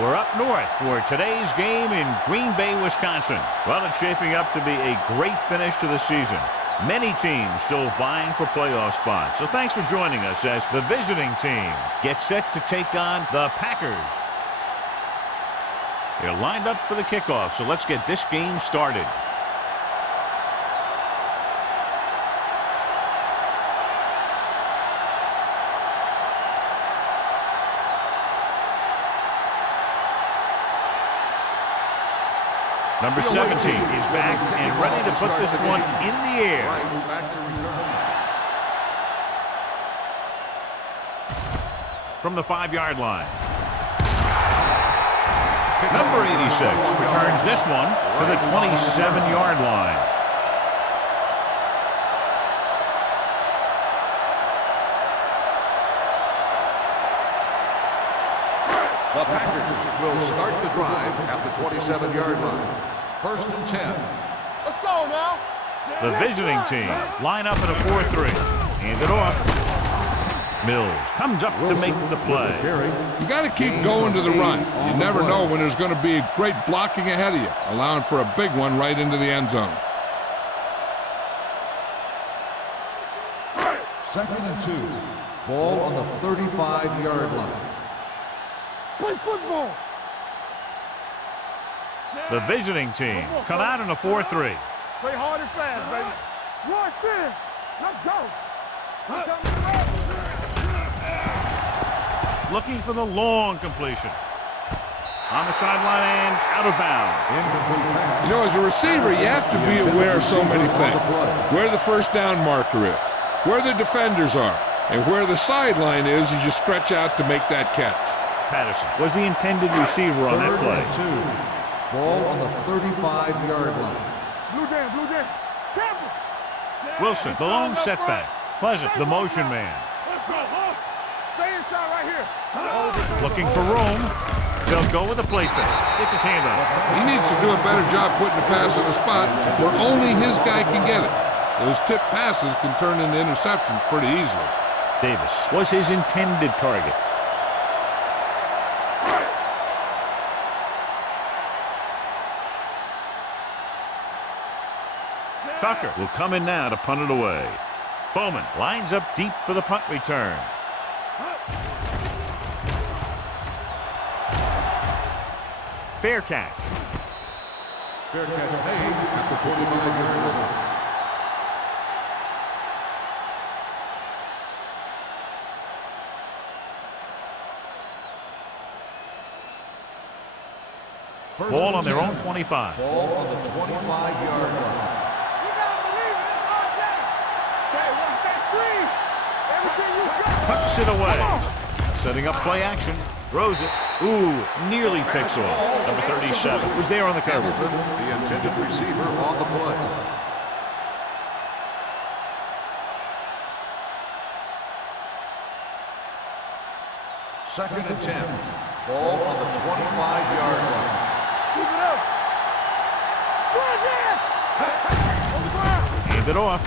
We're up north for today's game in Green Bay, Wisconsin. Well, it's shaping up to be a great finish to the season. Many teams still vying for playoff spots. So thanks for joining us as the visiting team gets set to take on the Packers. They're lined up for the kickoff, so let's get this game started. Number 17 is back and ready to put this one in the air. From the 5-yard line. Number 86 returns this one to the 27-yard line. The Packers will start the drive at the 27-yard line. 1st and 10. Let's go now. The visiting team line up in a 4-3. Hand it off. Mills comes up to make the play. You got to keep going to the run. You never know when there's going to be great blocking ahead of you, allowing for a big one right into the end zone. 2nd and 2. Ball on the 35-yard line. Play football. The visiting team come out in a 4-3. Play hard and fast, baby. Rush in. Let's go. Looking for the long completion. On the sideline and out of bounds. You know, as a receiver, you have to be aware of so many things. Where the first down marker is, where the defenders are, and where the sideline is as you stretch out to make that catch. Patterson was the intended receiver on that play. 3rd and 2. Ball on the 35-yard line. Blue jam. Tampa. Wilson, the lone setback. Pleasant, the motion man. Let's go, huh? Stay inside right here. Looking for room. They'll go with a play fake. Gets his hand on it. He needs to do a better job putting the pass in a spot where only his guy can get it. Those tip passes can turn into interceptions pretty easily. Davis was his intended target. Tucker will come in now to punt it away. Bowman lines up deep for the punt return. Fair catch. Fair catch made at the 25-yard line. Ball on their own 25. Ball on the 25-yard line. Tucks it away. Setting up play action. Throws it. Ooh, nearly picks off. Number 37 was there on the coverage. The intended receiver on the play. Second and 10. Ball on the 25-yard line. Keep it up. On the ground. Hand it off.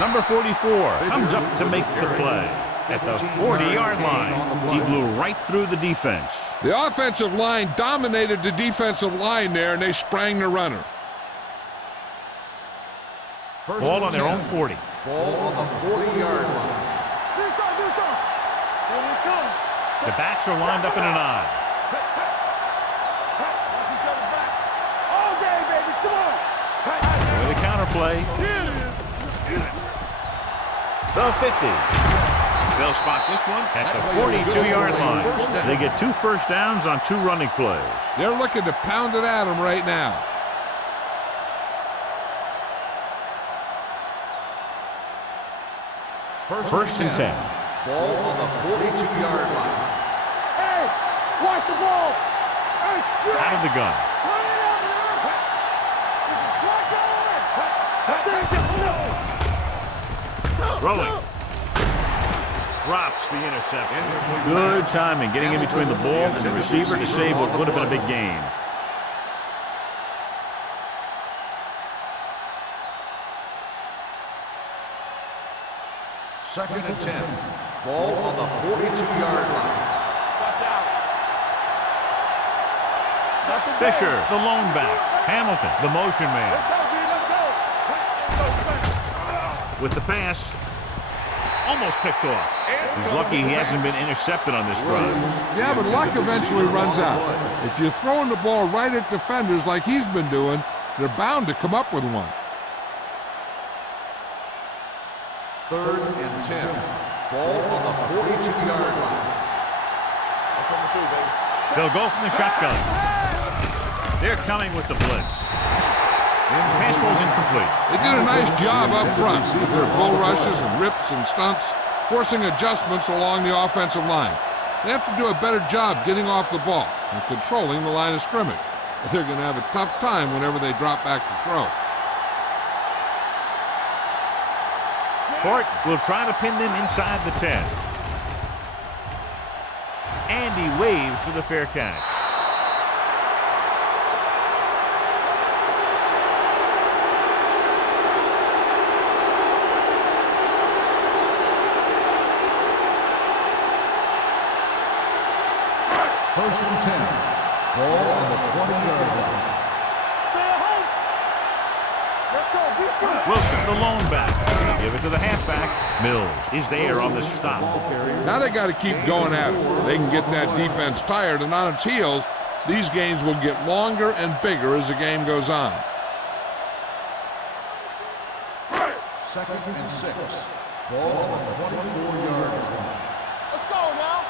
Number 44 comes up to make the play. At the 40-yard line, he blew right through the defense. The offensive line dominated the defensive line there, and they sprang the runner. Ball on their own 40. Ball on the 40-yard line. Do something. Here we come. The backs are lined up in an eye. Watch each other back. All day, baby. Come on. With a counterplay. The 50. They'll spot this one at the 42-yard line. They get 2 first downs on 2 running plays. They're looking to pound it at him right now. First and 10. Ball on the 42-yard line. Hey, watch the ball. Hey, straight. Out of the gun. Run it out, man. Rolling. Drops the interception. Good timing getting in between the ball and the receiver to save what would have been a big gain. Second and 10. Ball on the 42-yard line. Fisher, the lone back. Hamilton, the motion man. With the pass. Almost picked off. He's lucky he hasn't been intercepted on this drive. Yeah, but luck eventually runs out. If you're throwing the ball right at defenders like he's been doing, they're bound to come up with one. 3rd and 10. Ball on the 42-yard line. They'll go from the shotgun. They're coming with the blitz. Pass ball's incomplete. They did a nice job up front with their bull rushes and rips and stunts, forcing adjustments along the offensive line. They have to do a better job getting off the ball and controlling the line of scrimmage. They're going to have a tough time whenever they drop back to throw. Hort will try to pin them inside the 10. And he waves for the fair catch. First and 10. Ball on the 20-yard line. Wilson, the lone back. Give it to the halfback. Mills is there on the stop. Now they got to keep going at it. They can get that defense tired and on its heels. These games will get longer and bigger as the game goes on. 2nd and 6. Ball on the 24-yard line. Let's go now.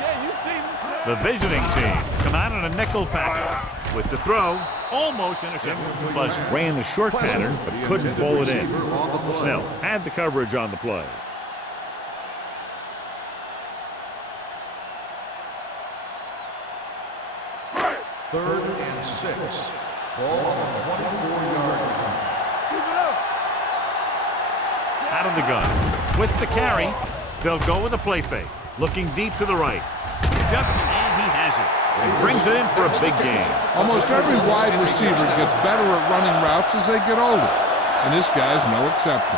Yeah, you see me. The visiting team come out in a nickel package. With the throw, almost intercepted. Plus ran the short pattern, but couldn't pull it in. Snell had the coverage on the play. Third and 6. Ball on the 24-yard line. Out of the gun. With the carry, they'll go with a play fake. Looking deep to the right. Jumps, and he has it. He brings it in for a big game. Almost every wide receiver gets better at running routes as they get older, and this guy's no exception.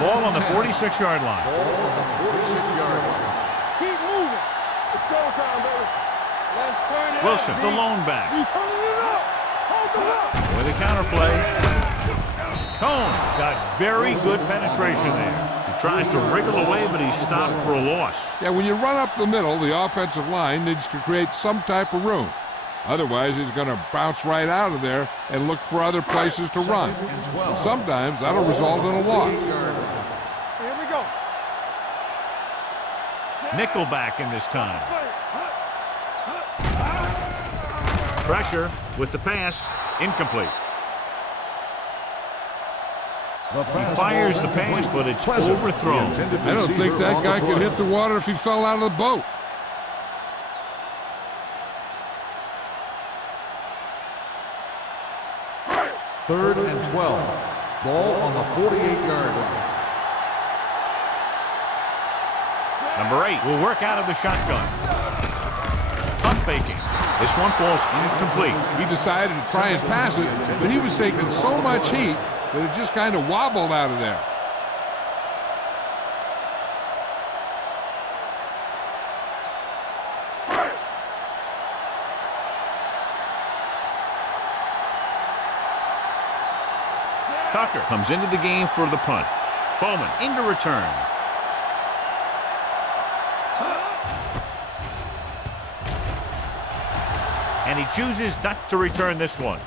Ball on the 46-yard line. Ball on the 46-yard line. Keep moving. It's showtime, baby. Let's turn it Wilson, up. the lone back. We turning it up. Hold them up. With a counterplay. Cohn's got very good penetration there. He tries to wriggle away, but he's stopped for a loss. Yeah, when you run up the middle, the offensive line needs to create some type of room. Otherwise, he's going to bounce right out of there and look for other places to run. And sometimes that'll result in a loss. Here we go. Nickelback in this time. Pressure with the pass. Incomplete. He fires the pass, but it's overthrown. I don't think that guy could hit the water if he fell out of the boat. Third and 12. Ball on the 48-yard line. Number 8 will work out of the shotgun. Pump faking. This one falls incomplete. He decided to try and pass it, but he was taking so much heat that it just kind of wobbled out of there. Tucker comes into the game for the punt. Bowman into return. And he chooses not to return this one.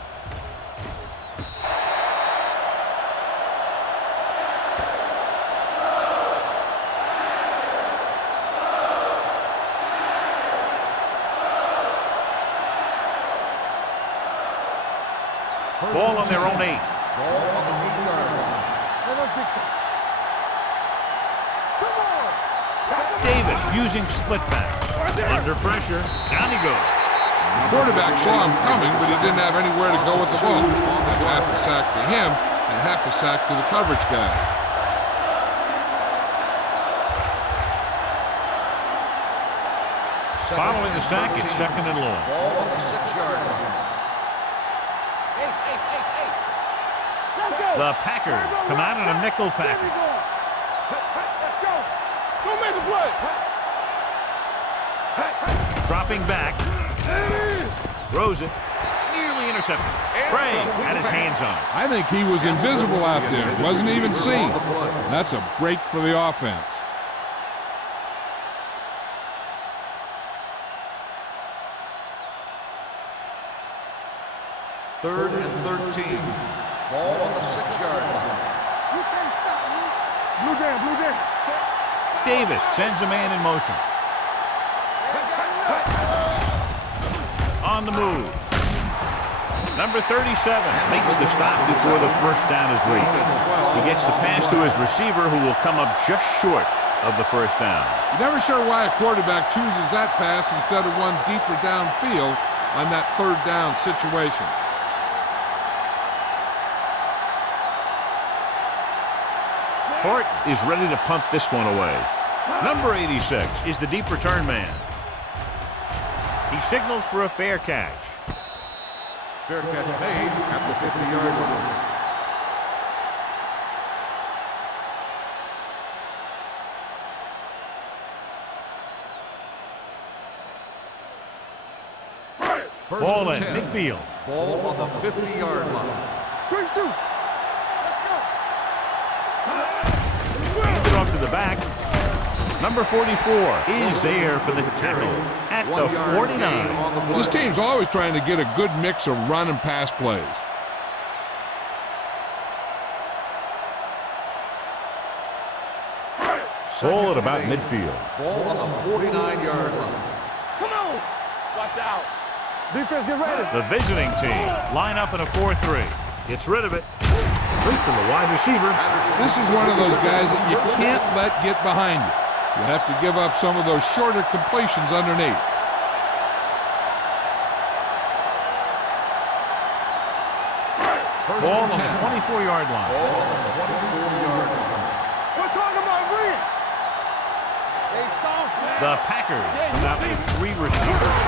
Ball on their own 8. Ball on the 8-yard line. Let us dictate. Come on. Davis using split back. Under pressure. Down he goes. The quarterback saw him coming, but he didn't have anywhere to go with the ball. That's half a sack to him and half a sack to the coverage guy. Following the sack, it's 2nd and long. Ball on the 6-yard line. Let's go. The Packers come out in a nickel package. Dropping back. Throws it. Nearly intercepted. Bray had his hands on it. I think he was invisible out there. Wasn't even seen. That's a break for the offense. Third and 13. Ball on the 6-yard line. You can't stop me. Blue down, blue down. Davis sends a man in motion. On the move. Number 37 makes the stop before the first down is reached. He gets the pass to his receiver, who will come up just short of the first down. You're never sure why a quarterback chooses that pass instead of one deeper downfield on that third down situation. Hort is ready to punt this one away. Number 86 is the deep return man. He signals for a fair catch. Fair catch made at the 50-yard line. Ball at midfield. Ball on the 50-yard line. Quick shoot. Handed off to the back. Number 44 is there for the tackle at the 49. This team's always trying to get a good mix of run and pass plays. Ball at about midfield. Ball on the 49-yard line. Come on. Watch out. Defense, get ready. The visiting team line up in a 4-3. Gets rid of it. Complete to the wide receiver. This is one of those guys that you can't let get behind you. You have to give up some of those shorter completions underneath. Ball on the 24-yard line. Ball on the 24-yard line. We're talking about Reed. They soft, man. The Packers come out with 3 receivers.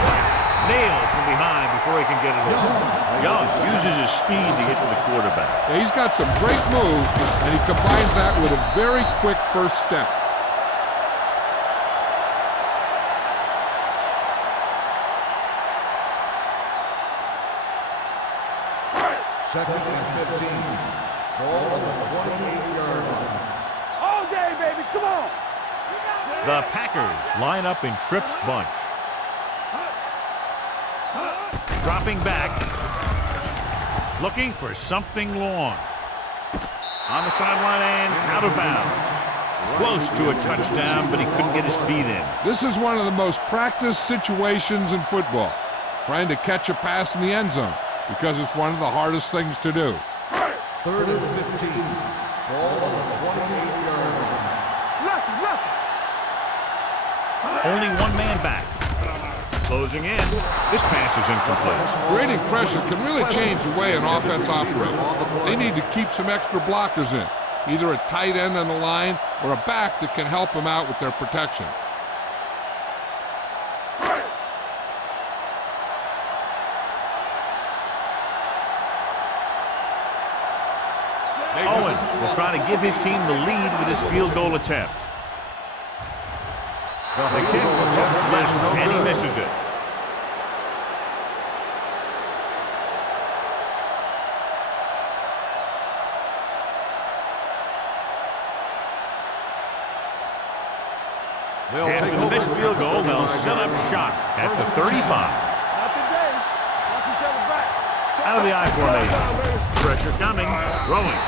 Nailed from behind before he can get it off. Young uses his speed to get to the quarterback. Yeah, he's got some great moves, and he combines that with a very quick first step. Second and 15. Ball on the 28-yard line. All day, baby. Come on. The Packers line up in trips bunch. Dropping back. Looking for something long. On the sideline and out of bounds. Close to a touchdown, but he couldn't get his feet in. This is one of the most practiced situations in football, trying to catch a pass in the end zone, because it's one of the hardest things to do. Third and 15. Ball on the 28-yard line. Only one man back. Closing in. This pass is incomplete. Creating pressure can really change the way an offense operates. They need to keep some extra blockers in, either a tight end on the line or a back that can help them out with their protection. Owens will try to give his team the lead with his field goal attempt. The kick left, and he misses it. After the missed field goal, they'll set up shot at the 35. Not today. Watch each other back. Out of the I formation. Pressure coming. Throwing.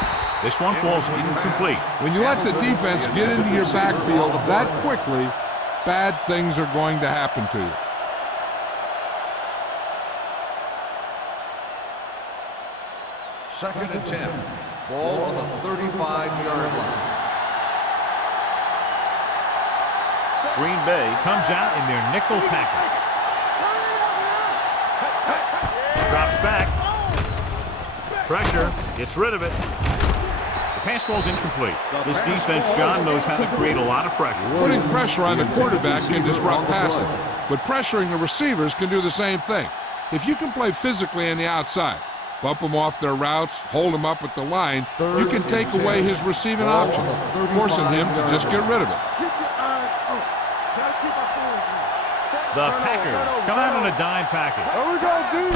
This one falls incomplete. When you let the defense get into your backfield that quickly, bad things are going to happen to you. Second and 10. Ball on the 35-yard line. Green Bay comes out in their nickel package. Drops back. Pressure. Gets rid of it. The pass falls incomplete. This defense, John, knows how to create a lot of pressure. Putting pressure on the quarterback can disrupt passing, but pressuring the receivers can do the same thing. If you can play physically on the outside, bump them off their routes, hold them up at the line, you can take away his receiving options, forcing him to just get rid of it. Keep your eyes open. The Packers come out on a dime package. There we go, D.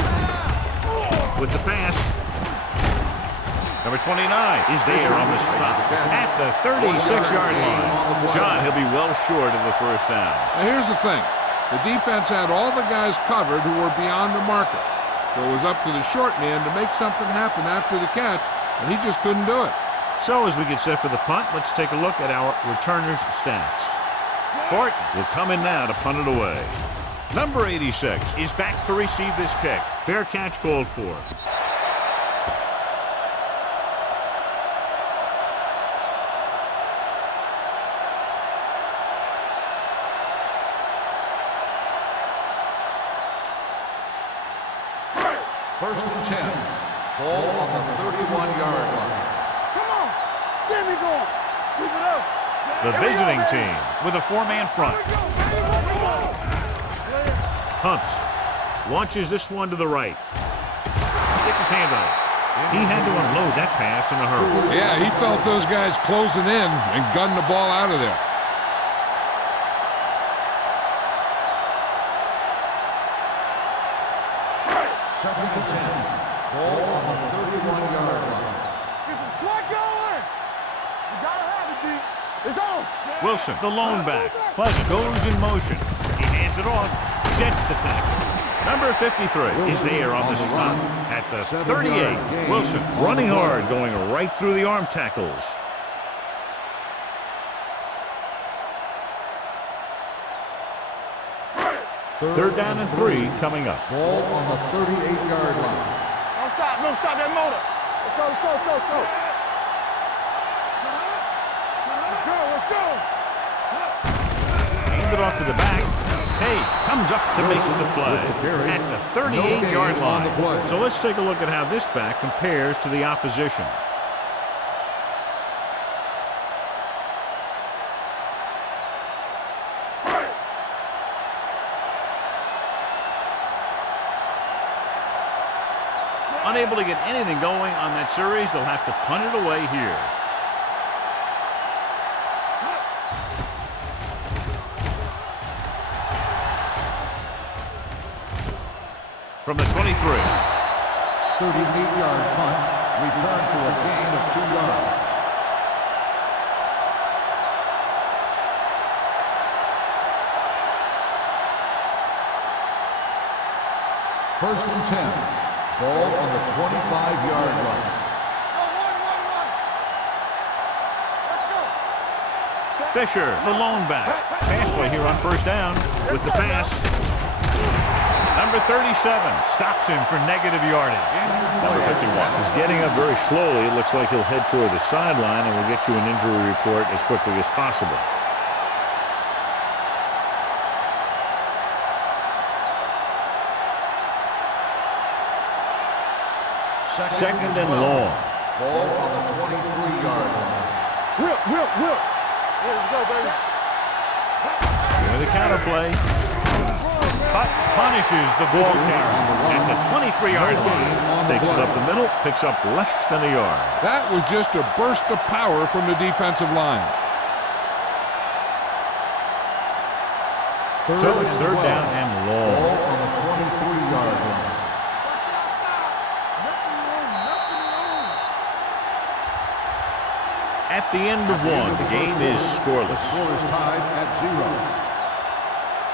With the pass. Number 29 is there on the stop at the 36-yard line. John, he'll be well short of the first down. Now here's the thing. The defense had all the guys covered who were beyond the marker. So it was up to the short man to make something happen after the catch, and he just couldn't do it. So as we get set for the punt, let's take a look at our returners' stats. Horton will come in now to punt it away. Number 86 is back to receive this kick. Fair catch called for. First and 10. Ball on the 31-yard line. Come on. Get me going. Keep it up. The visiting team with a four-man front. Pumps. Launches this one to the right. Gets his hand on it. He had to unload that pass in a hurry. Yeah, he felt those guys closing in and gunned the ball out of there. Second and 10. Ball on the 31-yard line. Get some slack going. You gotta have it, D. It's on. Wilson, the lone back. Pleasant goes in motion. He hands it off. Jets the tackle. Number 53 is there on the stop at the 38. Wilson running hard, going right through the arm tackles. Third down and 3 coming up. Ball on the 38-yard line. Don't stop. Don't stop that motor. Let's go, let's go, let's go, let's go. Let's go, let's go. Hand it off to the back. Page comes up to make the play at the 38-yard line. So let's take a look at how this back compares to the opposition. Unable to get anything going on that series, they'll have to punt it away here. From the 23. 38-yard punt. Return for a gain of 2 yards. First and 10. Ball on the 25-yard line. Fisher, the lone back. Pass play here on first down with the pass. Number 37 stops him for negative yardage. Number 51 is getting up very slowly. It looks like he'll head toward the sideline, and we'll get you an injury report as quickly as possible. Second and long. Ball on the 23-yard line. Whip. Here we go, baby. With the counter play. Punishes the ball carrier at the 23-yard line. Takes it up the middle, picks up less than a yard. That was just a burst of power from the defensive line. So it's third down and long. Ball on the 23-yard line. At the end of one, the game is scoreless. The score is tied at 0.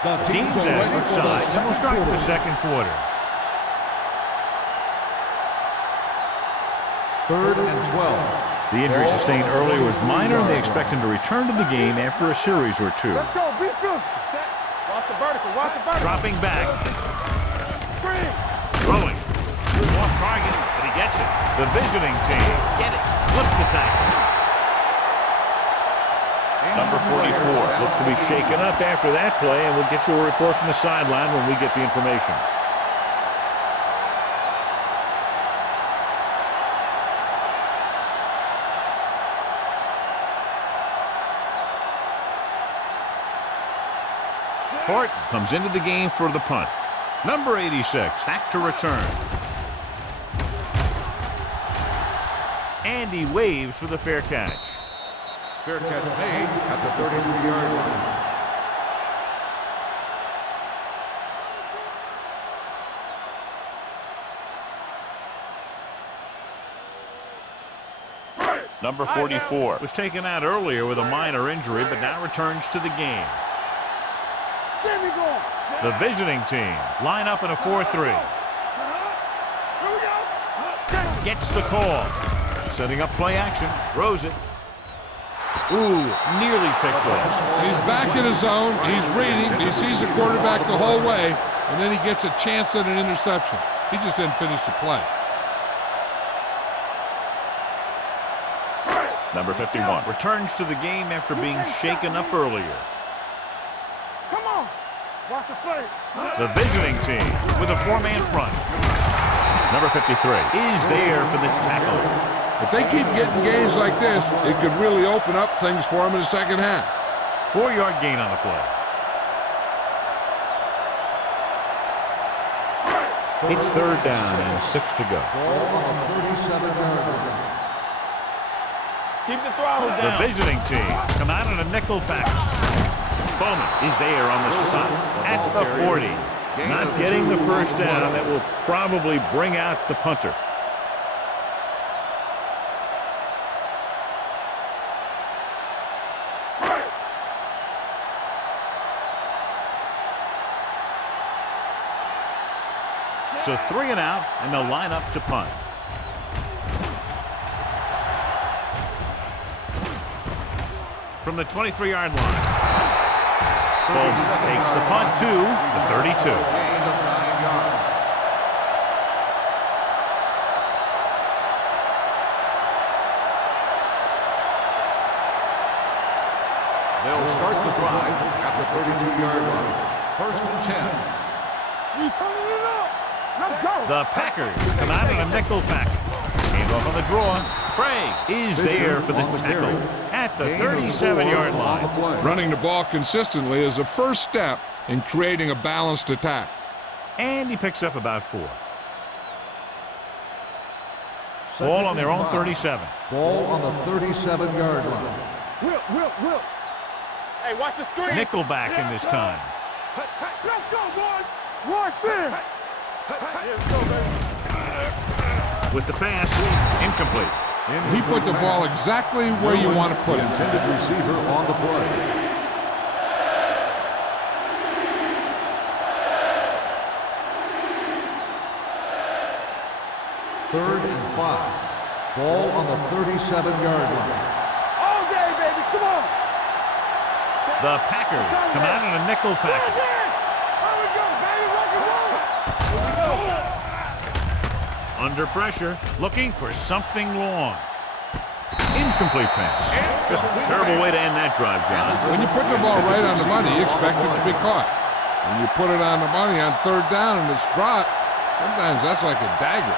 The Teams as switch sides, and we'll start with the second quarter. Third and 12. The injury sustained earlier was minor, and they expect him to return to the game after a series or two. Let's go. Be physical. Set. Watch the vertical. Watch the vertical. Dropping back. Screen. Throwing. Off target, but he gets it. The visiting team get it. Flips the tackle. Number 44 looks to be shaken up after that play, and we'll get you a report from the sideline when we get the information. Horton comes into the game for the punt. Number 86 back to return. And he waves for the fair catch. Fair catch made at the 33-yard line. Number 44 was taken out earlier with a minor injury, but now returns to the game. The visiting team line up in a 4-3. Gets the call. Setting up play action. Throws it. Ooh, nearly picked off. He's back in his zone. He's reading. He sees the quarterback the whole way, and then he gets a chance at an interception. He just didn't finish the play. Number 51 returns to the game after being shaken up earlier. Come on. Watch the play. The visiting team with a 4-man front. Number 53 is there for the tackle. If they keep getting gains like this, it could really open up things for them in the second half. 4-yard gain on the play. It's 3rd down and 6 to go. Ball on the 37-yard line. Keep the throttle down. The visiting team come out in a nickel package. Bowman is there on the stop at the 40. Not getting the first down. That will probably bring out the punter. So 3 and out, and they'll line up to punt. From the 23-yard line. Bowman takes the punt to the 32. Gain of 9 yards. They'll start the drive at the 32-yard line. 1st and 10. We turning it up. Let's go. The Packers come out in a nickel package. Hand off on the draw. Craig is there for the tackle at the 37-yard line. Running the ball consistently is the first step in creating a balanced attack. And he picks up about 4. Ball on their own 37. Ball on the 37-yard line. Will. Hey, watch the screen. Nickelback in this time. Let's go, boys. Watch in. Let's go, baby. With the pass, incomplete. He put the ball exactly where you want to put it. Intended receiver on the play. Third and 5. Ball on the 37-yard line. All day, baby. Come on. The Packers come out in a nickel package. Here we go, baby. Rock and roll. Here we go. Under pressure, looking for something long. Incomplete pass. Terrible way to end that drive, John. When you put the ball right on the money, you expect it to be caught. When you put it on the money on 3rd down and it's dropped, sometimes that's like a dagger.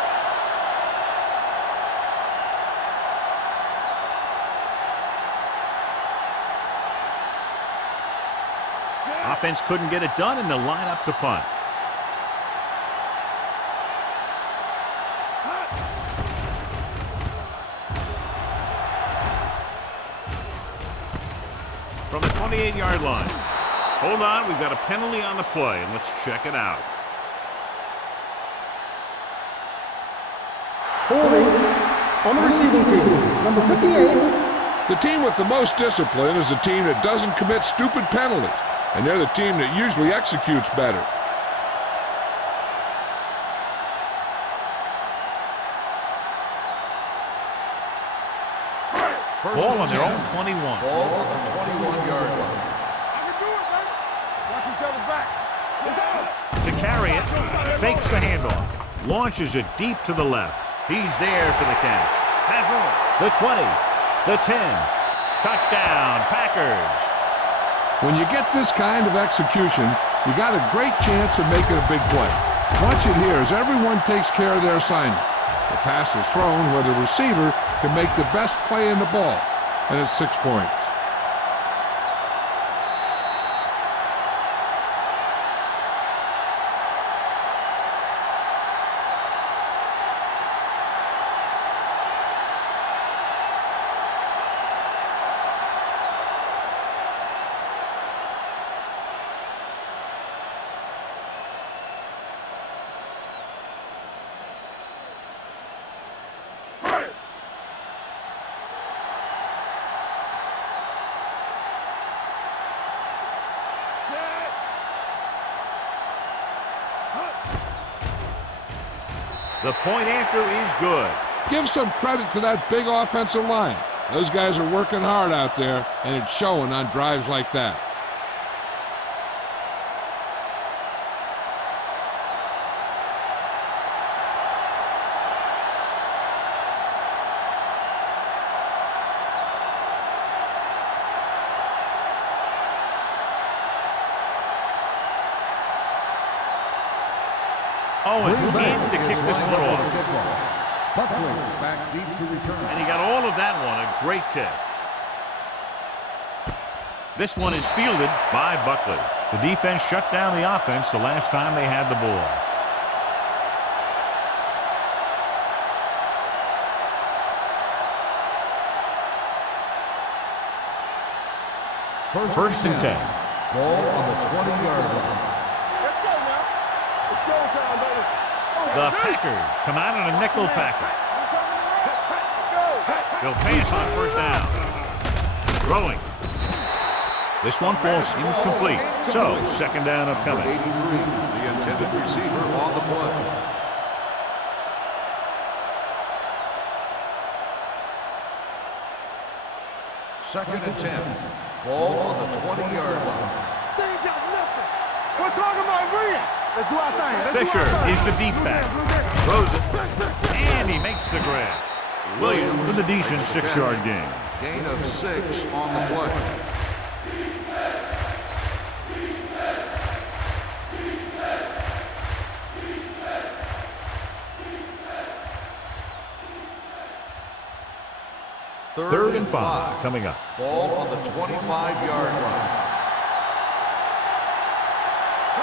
Offense couldn't get it done, and they'll line up to punt. From the 28-yard line. Hold on, we've got a penalty on the play, and let's check it out. Holding on the receiving team, number 58. The team with the most discipline is the team that doesn't commit stupid penalties, and they're the team that usually executes better. Ball on their own 21. Ball on the 21-yard line. I can do it, baby. Watch each other back. It's out. To carry it, fakes the handoff, launches it deep to the left. He's there for the catch. Has room. The 20, the 10. Touchdown, Packers. When you get this kind of execution, you got a great chance of making a big play. Watch it here as everyone takes care of their assignment. The pass is thrown where the receiver can make the best play in the ball, and it's 6 points. The point after is good. Give some credit to that big offensive line. Those guys are working hard out there, and it's showing on drives like that. Owen in to kick this one off. Back deep to return. And he got all of that one. A great kick. This one is fielded by Buckley. The defense shut down the offense the last time they had the ball. First and 10. Ball on the 20-yard line. Let's go now. It's showtime, baby. The Packers come out in a nickel package. They'll pass on first down. Throwing. This one falls incomplete. So, second down upcoming. 83, the intended receiver on the play. Second and 10. Ball on the 20-yard line. They ain't got nothing. We're talking about Rhea. Let's do our thing. Fisher is the deep back. Throws it. And he makes the grab. Williams with a decent 6-yard gain. Gain of 6 on the play. Third and 5 coming up. Ball on the 25-yard line.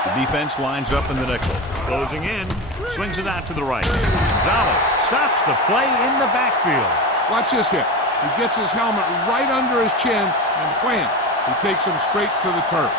The defense lines up in the nickel. Closing in. Swings it out to the right. Gonzalez stops the play in the backfield. Watch this hit. He gets his helmet right under his chin, and wham, he takes him straight to the turf.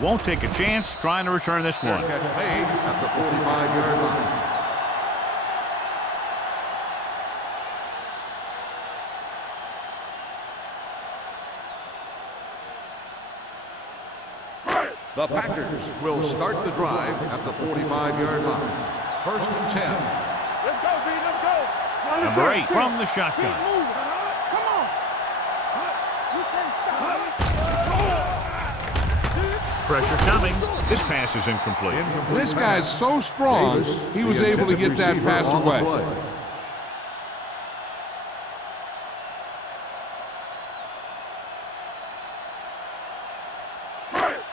Won't take a chance trying to return this one. Catch made at the 45-yard line. The Packers will start the drive at the 45-yard line. First and 10. Let's go, B. Let's go. Number 8 from the shotgun. Come on. You can't stop. Pressure coming. This pass is incomplete. This guy's so strong, he was able to get that pass away.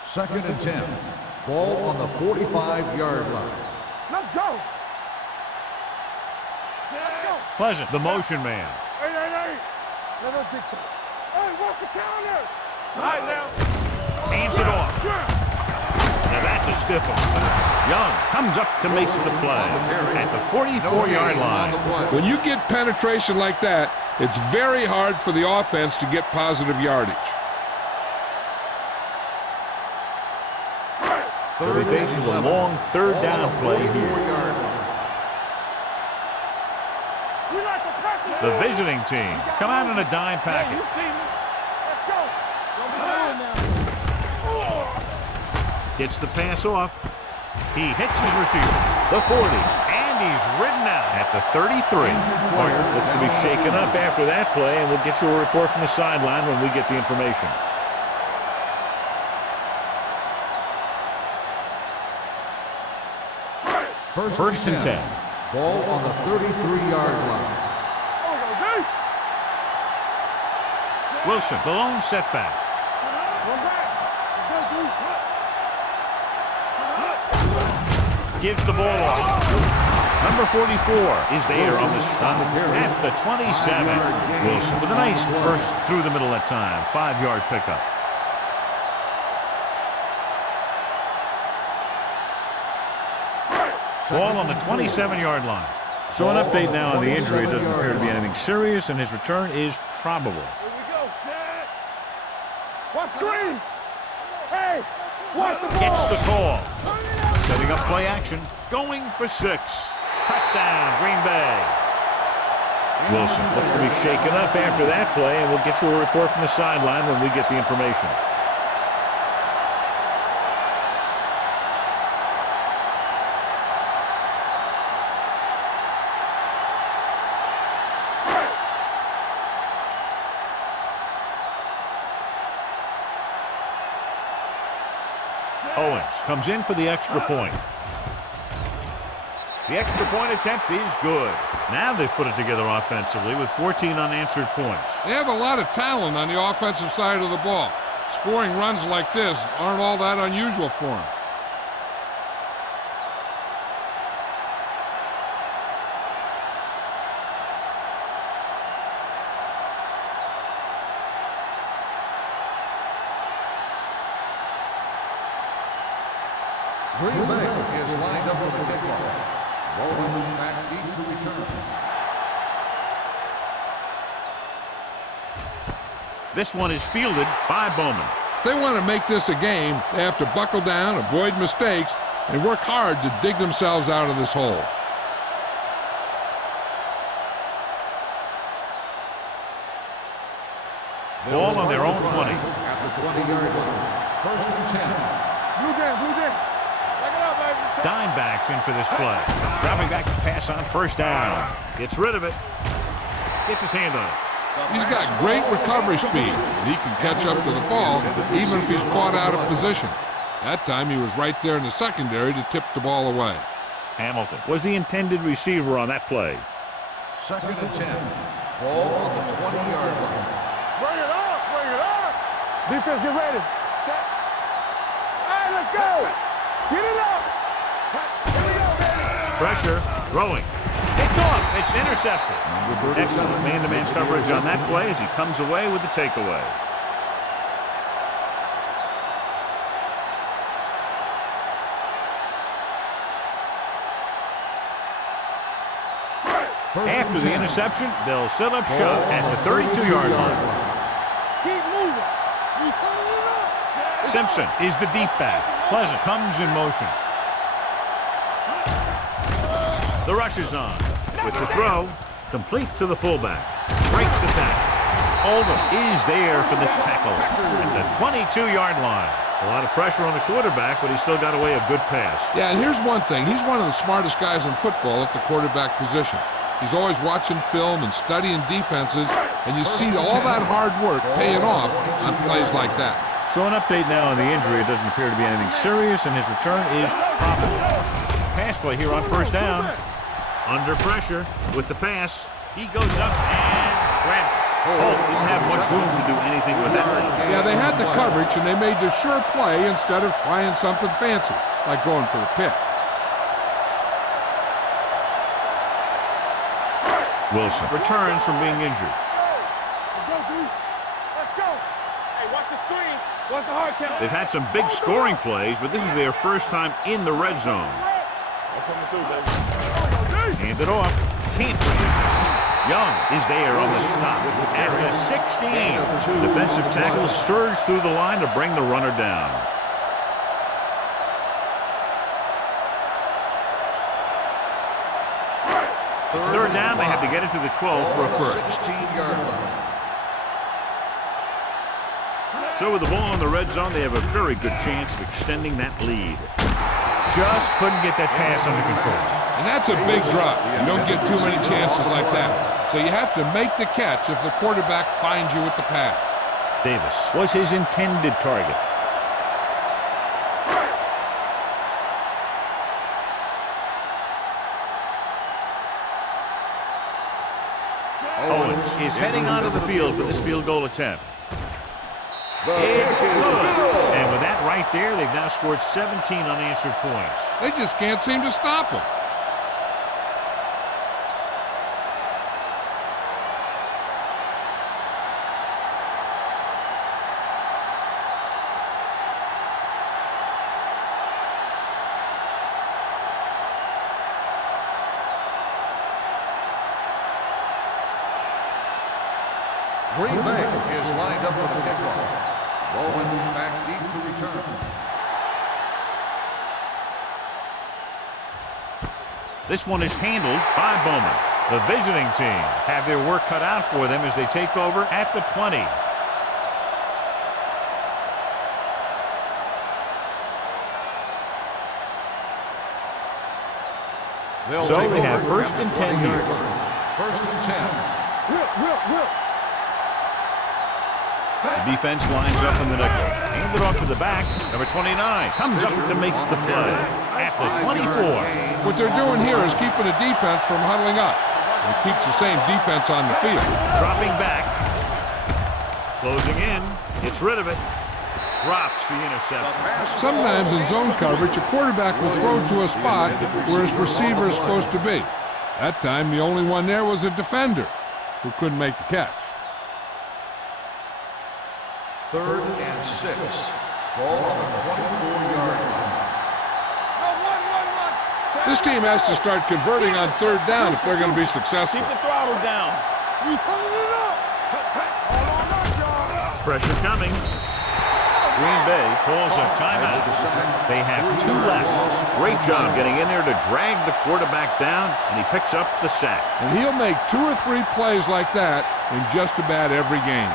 Second and 10. Ball on the 45-yard line. Let's go. Pleasant, the motion man. Hey. Let us dictate. Hey, walk the counter. All right, now. Hands it off. Now that's a stiff one. Young comes up to make the play at the 44-yard line. When you get penetration like that, it's very hard for the offense to get positive yardage. They'll be faced with a long third down play here. The visiting team come out in a dime package. Gets the pass off. He hits his receiver. The 40. And he's ridden out at the 33. Parker looks to be shaken up after that play, and we'll get you a report from the sideline when we get the information. First and 10. Ball on the 33-yard line. Wilson, the lone setback. Gives the ball off. Number 44 is there on the stop at the 27. Wilson with a nice burst through the middle that time. 5-yard pickup. Ball on the 27-yard line. So an update now on the injury. It doesn't appear to be anything serious, and his return is probable. Here we go, set. Watch screen. Hey, watch the ball. Gets the call. Setting up play action. Going for 6. Touchdown, Green Bay. Wilson looks to be shaken up after that play, and we'll get you a report from the sideline when we get the information. Owens comes in for the extra point. The extra point attempt is good. Now they've put it together offensively with 14 unanswered points. They have a lot of talent on the offensive side of the ball. Scoring runs like this aren't all that unusual for them. Green Bay is lined up for the kickoff. Bowman back deep to return. This one is fielded by Bowman. If they want to make this a game, they have to buckle down, avoid mistakes, and work hard to dig themselves out of this hole. Ball on their own 20. At the 20-yard line. 1st and 10. Blue game, blue game. Check it out, baby. Dimebacks in for this play. Dropping back to pass on 1st down. Gets rid of it. Gets his hand on it. He's got great recovery speed, and he can catch up to the ball even if he's caught out of position. That time he was right there in the secondary to tip the ball away. Hamilton was the intended receiver on that play. 2nd and 10. Ball on the 20-yard line. Bring it up, bring it up. Defense, get ready. Set. All right, let's go. Get it up. Here we go, baby. Pressure, throwing. Picked off. It's intercepted. Excellent man-to-man coverage on that play as he comes away with the takeaway. After the interception, they'll set up shop at the 32-yard line. Keep moving. We turn it up. Simpson is the deep back. Pleasant comes in motion. The rush is on. With the throw, complete to the fullback. Breaks the tackle. Oldham is there for the tackle at the 22-yard line. A lot of pressure on the quarterback, but he still got away a good pass. Yeah, and here's one thing. He's one of the smartest guys in football at the quarterback position. He's always watching film and studying defenses, and you see all that hard work paying off on plays like that. So an update now on the injury. It doesn't appear to be anything serious, and his return is probable. Pass play here on 1st down. Under pressure with the pass. He goes up and grabs it. Holt didn't have much room to do anything with that one. Yeah, they had the coverage, and they made the sure play instead of trying something fancy, like going for the pick. Wilson returns from being injured. Let's go, D. Let's go. Hey, watch the screen. Watch the hard count. They've had some big scoring plays, but this is their first time in the red zone. Hand it off. Can't bring it. Young is there on the stop at the 16. Defensive tackle surged through the line to bring the runner down. It's 3rd down. They have to get it to the 12 for a first. 16-yard line. So with the ball in the red zone, they have a very good chance of extending that lead. Just couldn't get that pass under control. And that's a big drop. You don't get too many chances like that. So you have to make the catch if the quarterback finds you with the pass. Davis was his intended target. Owens is heading onto the field for this field goal attempt. It's good. And with that right there, they've now scored 17 unanswered points. They just can't seem to stop him. Green Bay is lined up for the kickoff. Bowman back deep to return. This one is handled by Bowman. The visiting team have their work cut out for them as they take over at the 20. So they have first and 10 here. First and 10. The defense lines up in the nickel. Handed off to the back. Number 29 comes up to make the play at the 24. What they're doing here is keeping the defense from huddling up. It keeps the same defense on the field. Dropping back. Closing in. Gets rid of it. Drops the interception. Sometimes in zone coverage, a quarterback will throw to a spot where his receiver is supposed to be. That time, the only one there was a defender who couldn't make the catch. Third and 6. Ball on the 24-yard line. This team has to start converting on third down if they're going to be successful. Keep the throttle down. You turning it up. Pressure coming. Green Bay calls a timeout. They have 2 left. Great job getting in there to drag the quarterback down, and he picks up the sack. And he'll make 2 or 3 plays like that in just about every game.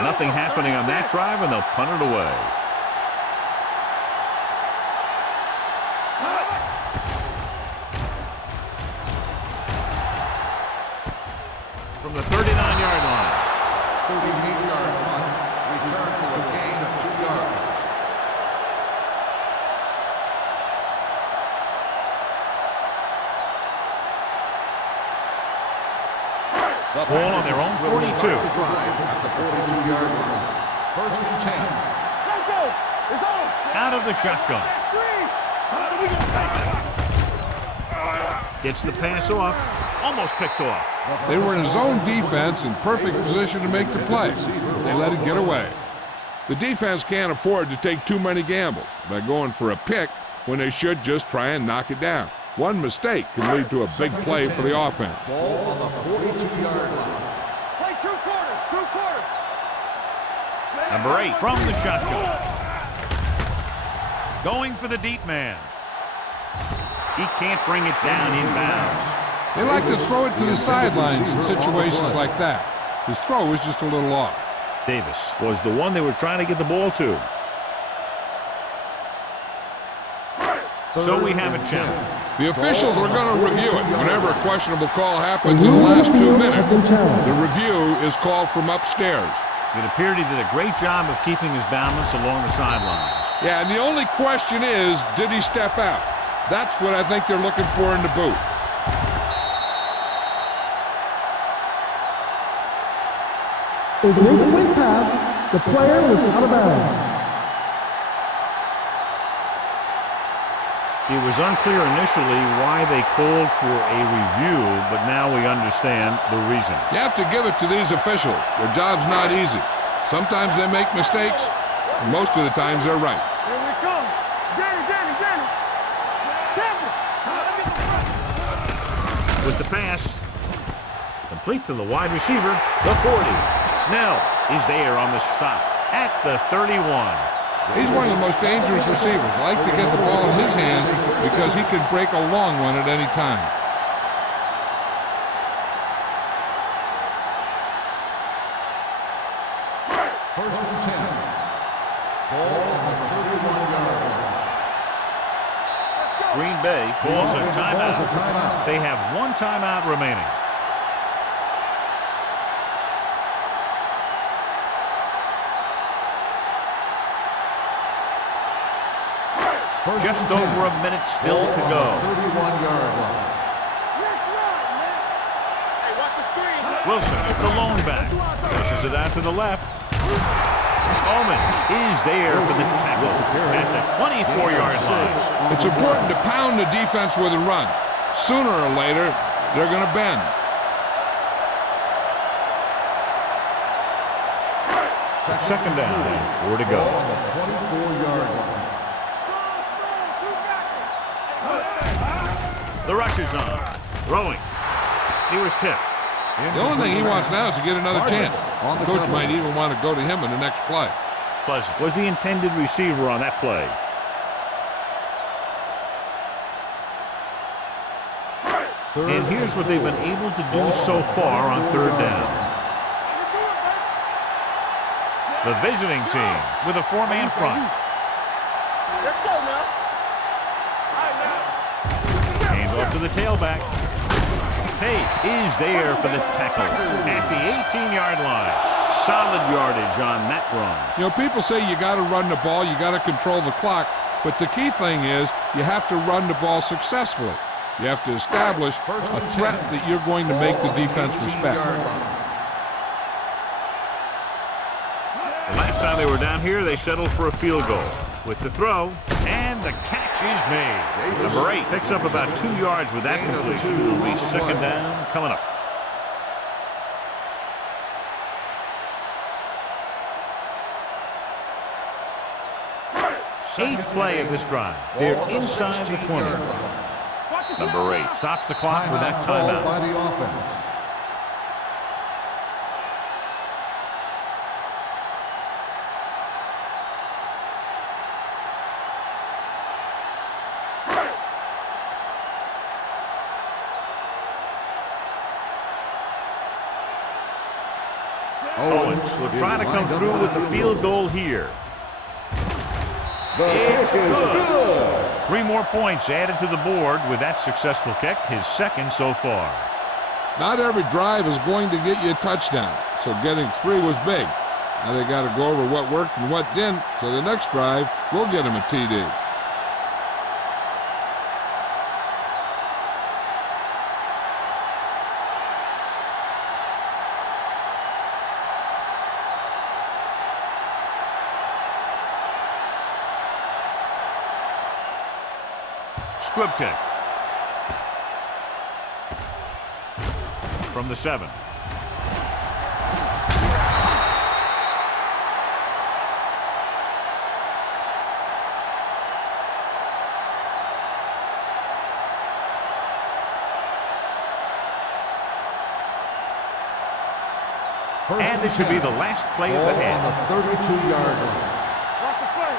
Nothing happening on that drive, and they'll punt it away. From the 39-yard line. 38-yard punt. Return for a gain of 2 yards. The ball on their own 42. The drive at the 42-yard line. First and 10. Let's go. It's on. Out of the shotgun. Gets the pass off. Almost picked off. They were in a zone defense in perfect position to make the play. They let it get away. The defense can't afford to take too many gambles by going for a pick when they should just try and knock it down. One mistake can lead to a big play for the offense. Ball on the 42-yard line. Play 2 quarters. 2 quarters. Number 8 from the shotgun. Going for the deep man. He can't bring it down inbounds. They like to throw it to the sidelines in situations like that. His throw is just a little off. Davis was the one they were trying to get the ball to. So we have a challenge. The officials are going to review it. Whenever a questionable call happens in the last 2 minutes, the review is called from upstairs. It appeared he did a great job of keeping his balance along the sidelines. Yeah, and the only question is, did he step out? That's what I think they're looking for in the booth. It was an incomplete pass. The player was out of bounds. It was unclear initially why they called for a review, but now we understand the reason. You have to give it to these officials. Their job's not easy. Sometimes they make mistakes, and most of the times they're right. Here we come. Danny. With the pass, complete to the wide receiver, the 40. Snell is there on the stop at the 31. He's one of the most dangerous receivers. I like to get the ball in his hands because he can break a long one at any time. First and 10. Ball on the 31-yard line. Green Bay calls a timeout. They have 1 timeout remaining. Just over a minute still to go. 31-yard line. Hey, watch the screen. Wilson, the lone back, pushes it out to the left. Bowman is there for the tackle at the 24-yard line. It's important to pound the defense with a run. Sooner or later, they're going to bend. Second down and 4 to go. On the 24-yard line. The rush is on. Throwing. He was tipped. The only thing he wants now is to get another chance. The coach might even want to go to him in the next play. Pleasant was the intended receiver on that play. And here's what they've been able to do so far on third down. The visiting team with a four-man front. Let's go now. Hands off to the tailback. Page is there for the tackle at the 18-yard line. Solid yardage on that run. You know, people say you got to run the ball, you got to control the clock, but the key thing is you have to run the ball successfully. You have to establish a threat that you're going to make the defense respect. The last time they were down here, they settled for a field goal. With the throw, and the catch is made. Number 8 picks up about 2 yards with that completion. It'll be second down coming up. Eighth play of this drive. They're inside the 20. Number 8 stops the clock with that timeout. By the offense. Owens will try to come through with the field goal here. It's good. 3 more points added to the board with that successful kick, his second so far. Not every drive is going to get you a touchdown, so getting 3 was big. Now they got to go over what worked and what didn't, so the next drive will get him a TD. Squib kick. From the 7. And this should be the last play of the half. On the 32-yard line. Watch the play.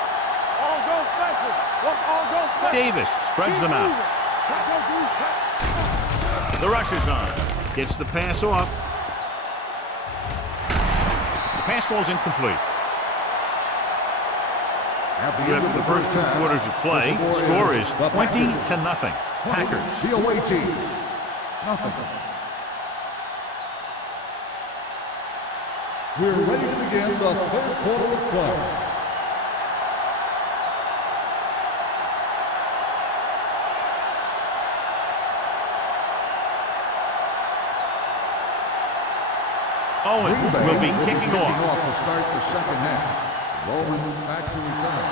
All go special. All go special. Davis spreads them out. The rush is on. Gets the pass off. The pass falls incomplete. So after the first 2 quarters of play, the score is 20-0. Packers. The away team. Nothing. We're ready to begin the third quarter of play. Owens will be kicking off. To start the second half. Bowman back to return.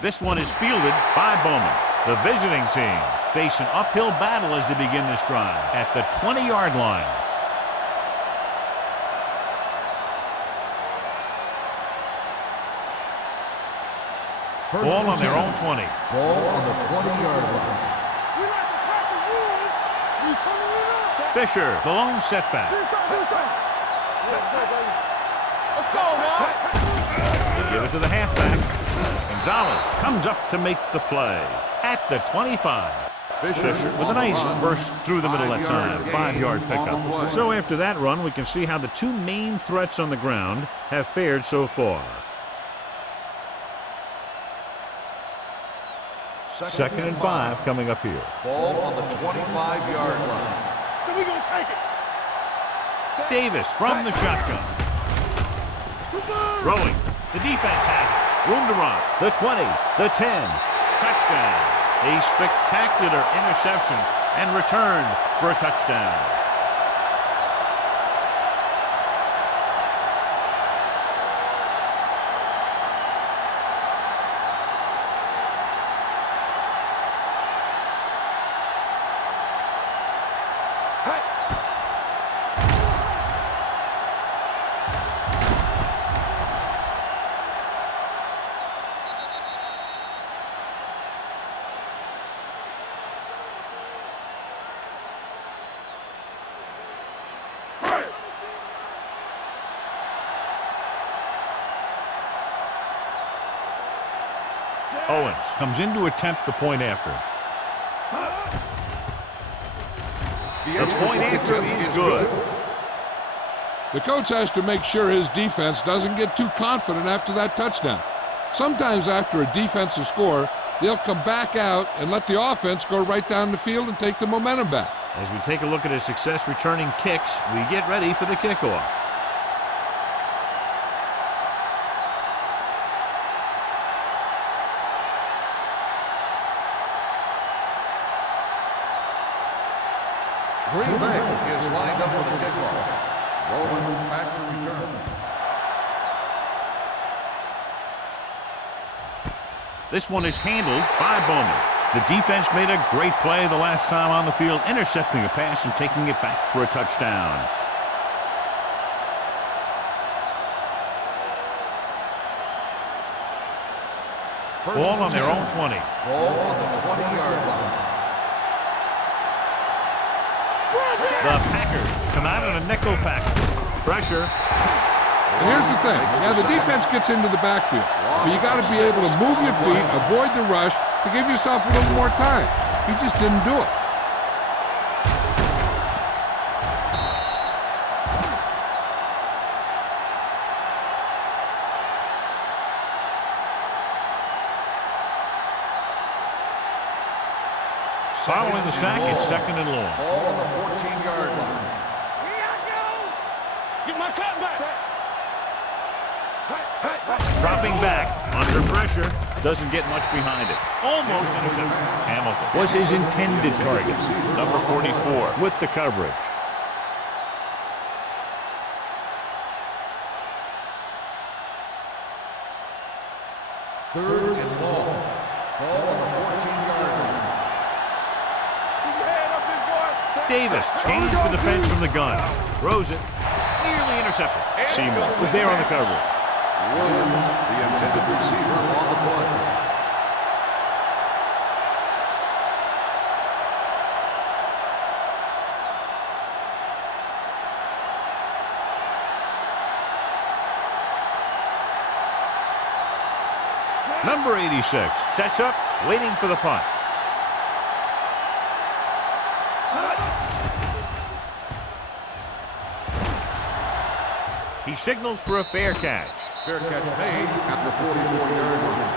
This one is fielded by Bowman. The visiting team face an uphill battle as they begin this drive at the 20-yard line. Ball on their own 20. Ball on the 20-yard line. We like to crack the rules. We turn it up. Fisher, the lone setback. Do something. Let's go now. They give it to the halfback. Gonzalez comes up to make the play at the 25. Fisher with a nice burst through the middle that time. 5-yard pickup. So after that run, we can see how the 2 main threats on the ground have fared so far. Second and 5 coming up here. Ball on the 25-yard line. So we gonna take it. Davis from the shotgun. Rolling. The defense has it. Room to run. The 20, the 10. Touchdown. A spectacular interception and returned for a touchdown. Owens comes in to attempt the point after. The point after is good. The coach has to make sure his defense doesn't get too confident after that touchdown. Sometimes after a defensive score, they'll come back out and let the offense go right down the field and take the momentum back. As we take a look at his success returning kicks, we get ready for the kickoff. Green Bay is lined up for the kickoff. Rolling back to return. This one is handled by Bowman. The defense made a great play the last time on the field, intercepting a pass and taking it back for a touchdown. Ball on their own 20. Ball on the 20-yard line. The Packers come out in a nickel package. Pressure. And here's the thing. Now, the defense gets into the backfield, but you got to be able to move your feet, avoid the rush, to give yourself a little more time. He just didn't do it. Following the sack, it's second and long. Ball on the 14-yard line. Here I go. Get my cut back. Dropping back, under pressure, doesn't get much behind it. Almost intercepted. Hamilton was his intended target. Number 44 with the coverage. Third and long. Ball on the 14-yard line. Keep your head up, big boy. Davis gains the defense from the gun. Throws it. Nearly intercepted. Seymour was there on the coverage. Williams, the intended receiver, on the play. Number 86 sets up, waiting for the punt. He signals for a fair catch. Fair catch made at the 44-yard line.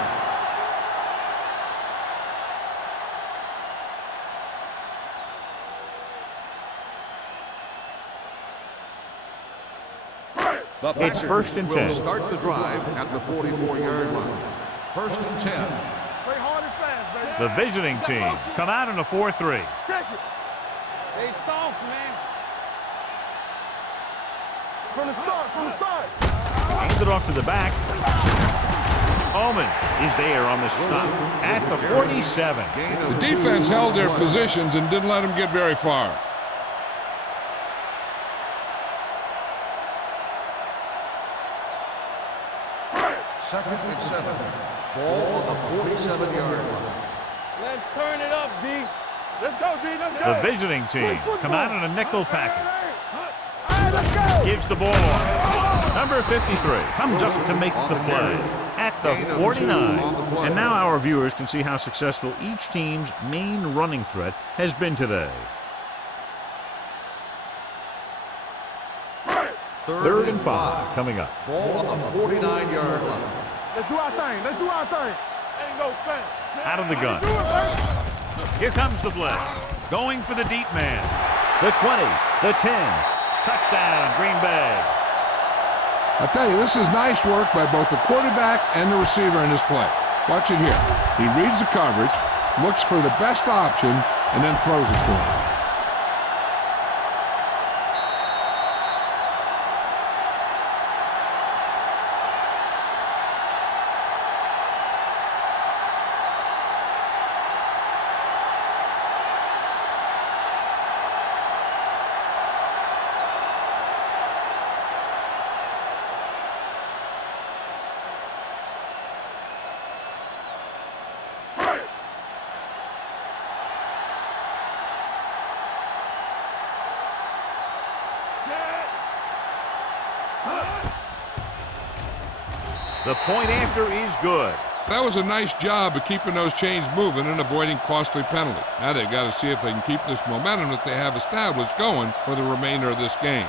The It's Packers first and will 10. start the drive at the 44-yard line. First and 10. Play hard and fast, baby. The visiting team come out in a 4-3. Check it. Stay soft, man. From the start. Hands it off to the back. Owens is there on the stop at the 47. The defense held their positions and didn't let them get very far. Second and 7. Ball on the 47-yard line. Let's turn it up, D. Let's go, D. Let's go. The visiting team come out in a nickel package. All right, let's go. Gives the ball off. Number 53 comes up to make the play at the 49. And now our viewers can see how successful each team's main running threat has been today. Third and 5 coming up. Ball on the 49-yard line. Let's do our thing. Ain't no thing. Out of the gun. Here comes the blitz. Going for the deep man. The 20, the 10. Touchdown, Green Bay. I'll tell you, this is nice work by both the quarterback and the receiver in this play. Watch it here. He reads the coverage, looks for the best option, and then throws it to him. The point after is good. That was a nice job of keeping those chains moving and avoiding costly penalties. Now they've got to see if they can keep this momentum that they have established going for the remainder of this game.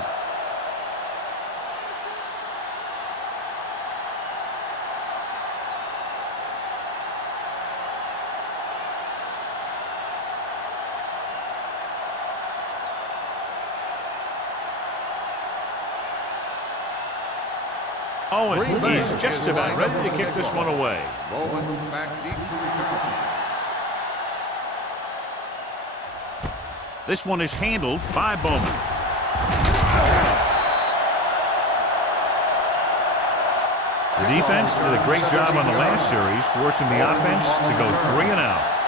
Owen is just about ready to kick this one away. Bowman back deep to return. This one is handled by Bowman. The defense did a great job on the last series, forcing the offense to go 3 and out.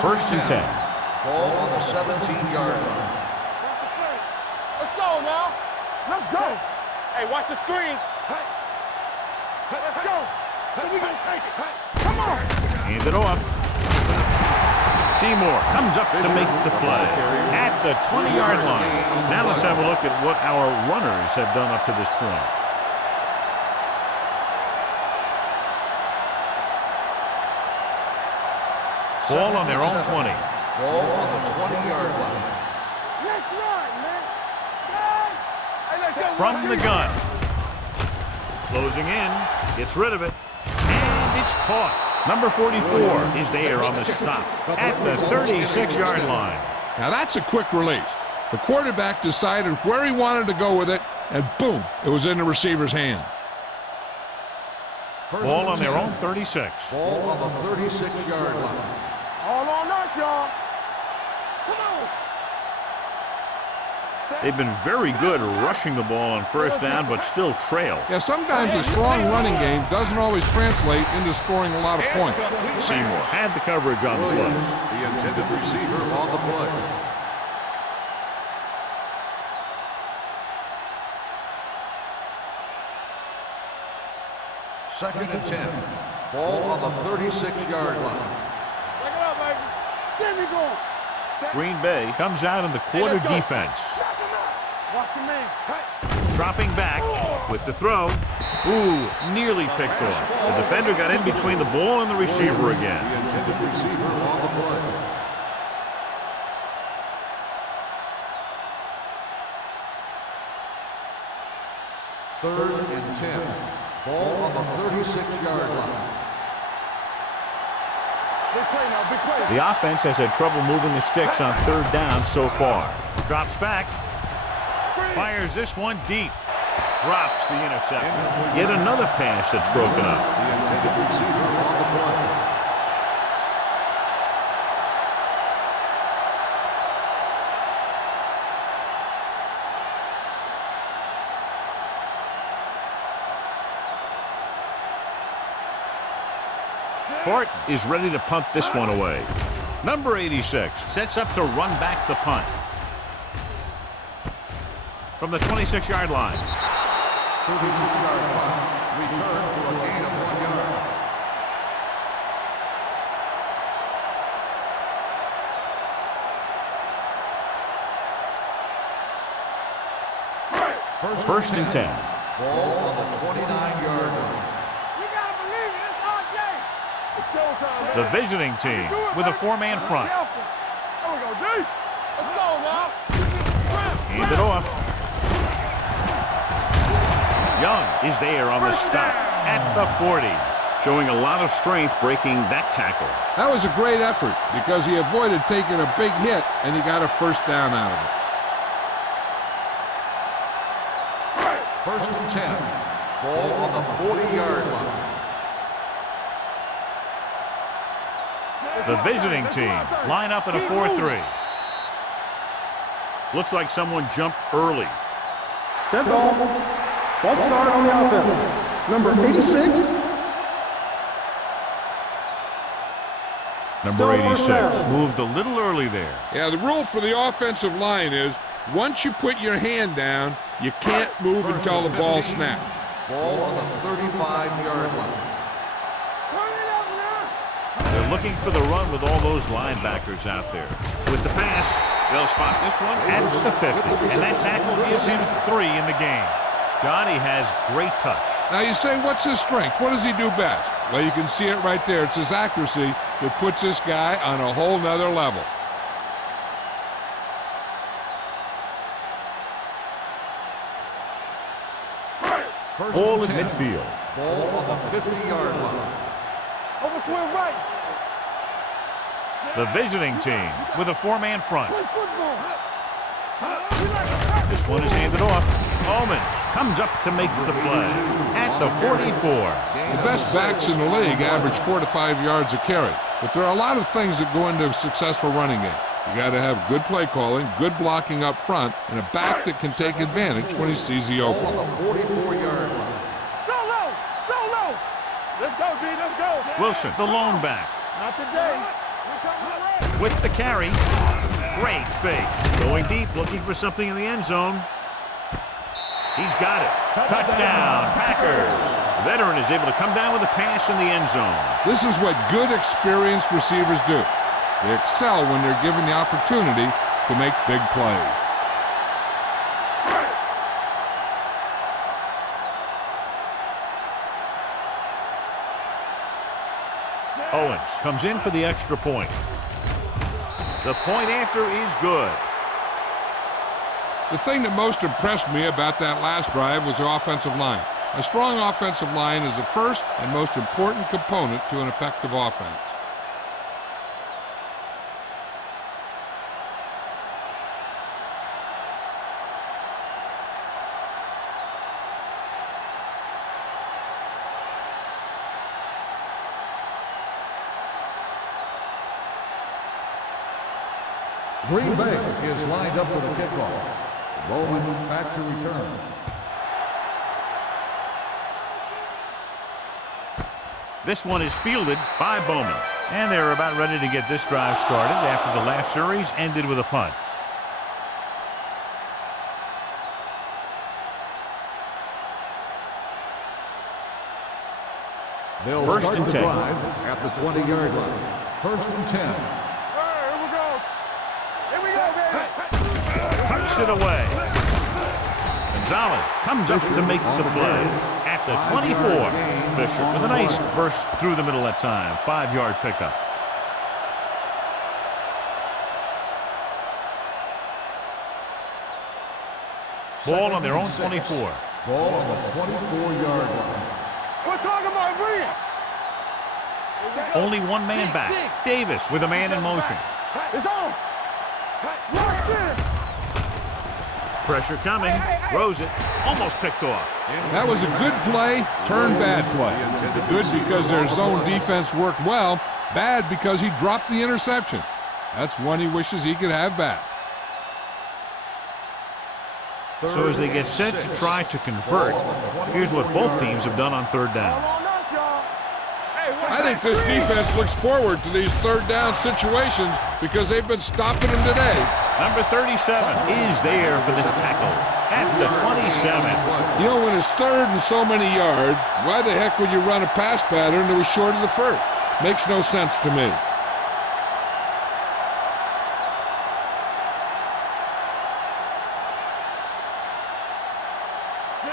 First and 10. Ball on the 17-yard line. Let's go now. Let's go. Hey, watch the screen. Hey. Let's go. So we gonna take it. Come on. Hand it off. Seymour comes up to make the play at the 20-yard line. Now let's have a look at what our runners have done up to this point. Ball on their own 20. Ball on the 20-yard line. Let's run, man. Hey, let's go. From the gun. Closing in. Gets rid of it. And it's caught. Number 44 is there on the stop at the 36-yard line. Now that's a quick release. The quarterback decided where he wanted to go with it, and boom, it was in the receiver's hand. Ball on their own 36. Ball on the 36-yard line. All on us, y'all. Come on. They've been very good rushing the ball on first down, but still trail. Yeah, sometimes a strong running game doesn't always translate into scoring a lot of points. Seymour had the coverage on the Williams, play. the intended receiver on the play. Second and 10. Ball on the 36-yard line. Take it up, baby. Get me going. Green Bay comes out in the quarter defense. Watch your man. Hey. Dropping back with the throw. Ooh, nearly picked off. The defender got in between the ball and the receiver again. The intended receiver on the play. Third and 10. Ball on the 36-yard line. Big play now, big play. The offense has had trouble moving the sticks on third down so far. Drops back. Fires this one deep. Drops the interception. Yet another pass that's broken up. The intended receiver on the play. Bart is ready to punt this one away. Number 86 sets up to run back the punt. From the 26-yard line. 36-yard punt. Return for a gain of 1 yard. First and 10. Ball on the 29-yard line. You gotta believe it. It's our game. It's showtime, man. The visiting team with a 4-man front. There we go, D. Let's go now. Hand it off. Young is there on the stop at the 40. Showing a lot of strength breaking that tackle. That was a great effort because he avoided taking a big hit and he got a first down out of it. First and 10. Ball on the 40-yard line. The visiting team line up in a 4-3. Looks like someone jumped early. Dead ball. False start on the offense. Number 86. Number Still 86 first down. moved a little early there. Yeah, the rule for the offensive line is once you put your hand down, you can't move until the ball snaps. Ball on the 35-yard line. Turn it up now. They're looking for the run with all those linebackers out there. With the pass, They'll spot this one at the 50, and that tackle gives him 3 in the game. Johnny has great touch. Now you say, what's his strength? What does he do best? Well, you can see it right there. It's his accuracy that puts this guy on a whole nother level. Ball at midfield. Ball on the 50-yard line. Over swing right. The visiting team with a 4-man front. Play football. This one is handed off. Owens comes up to make the play at the 44. The best backs in the league average 4 to 5 yards a carry. But there are a lot of things that go into a successful running game. You got to have good play calling, good blocking up front, and a back that can take advantage when he sees the Ball opening. on the 44-yard line. So low. So low. Let's go, D. Let's go. Wilson, the lone back, Not today. We're coming around. with the carry. Great fake. Going deep, looking for something in the end zone. He's got it. Touchdown, Packers. The veteran is able to come down with a pass in the end zone. This is what good, experienced receivers do. They excel when they're given the opportunity to make big plays. Owens comes in for the extra point. The point after is good. The thing that most impressed me about that last drive was the offensive line. A strong offensive line is the first and most important component to an effective offense. Green Bay is lined up for the kickoff. Bowman back to return. This one is fielded by Bowman. And they're about ready to get this drive started after the last series ended with a punt. They'll First start and the 10. drive at the 20-yard line. First and 10. Here we go. Here we go, baby. Tucks it away. Gonzalez comes up to make the play at the 24. Fisher with a nice burst through the middle that time. 5-yard pickup. Ball on their own 24. Ball on the 24-yard line. We're talking about bring. Only one man back. Davis with a man in motion. It's on. Watch this. Pressure coming. Throws it. Almost picked off. That was a good play, turned bad play. Good because their zone defense worked well, bad because he dropped the interception. That's one he wishes he could have back. So as they get set to try to convert, here's what both teams have done on third down. Come on us, y'all. Hey, what's I think that this screen? defense looks forward to these third down situations because they've been stopping them today. Number 37 is there for the tackle at the 27. You know, when it's third and so many yards, why the heck would you run a pass pattern that was short of the first? Makes no sense to me.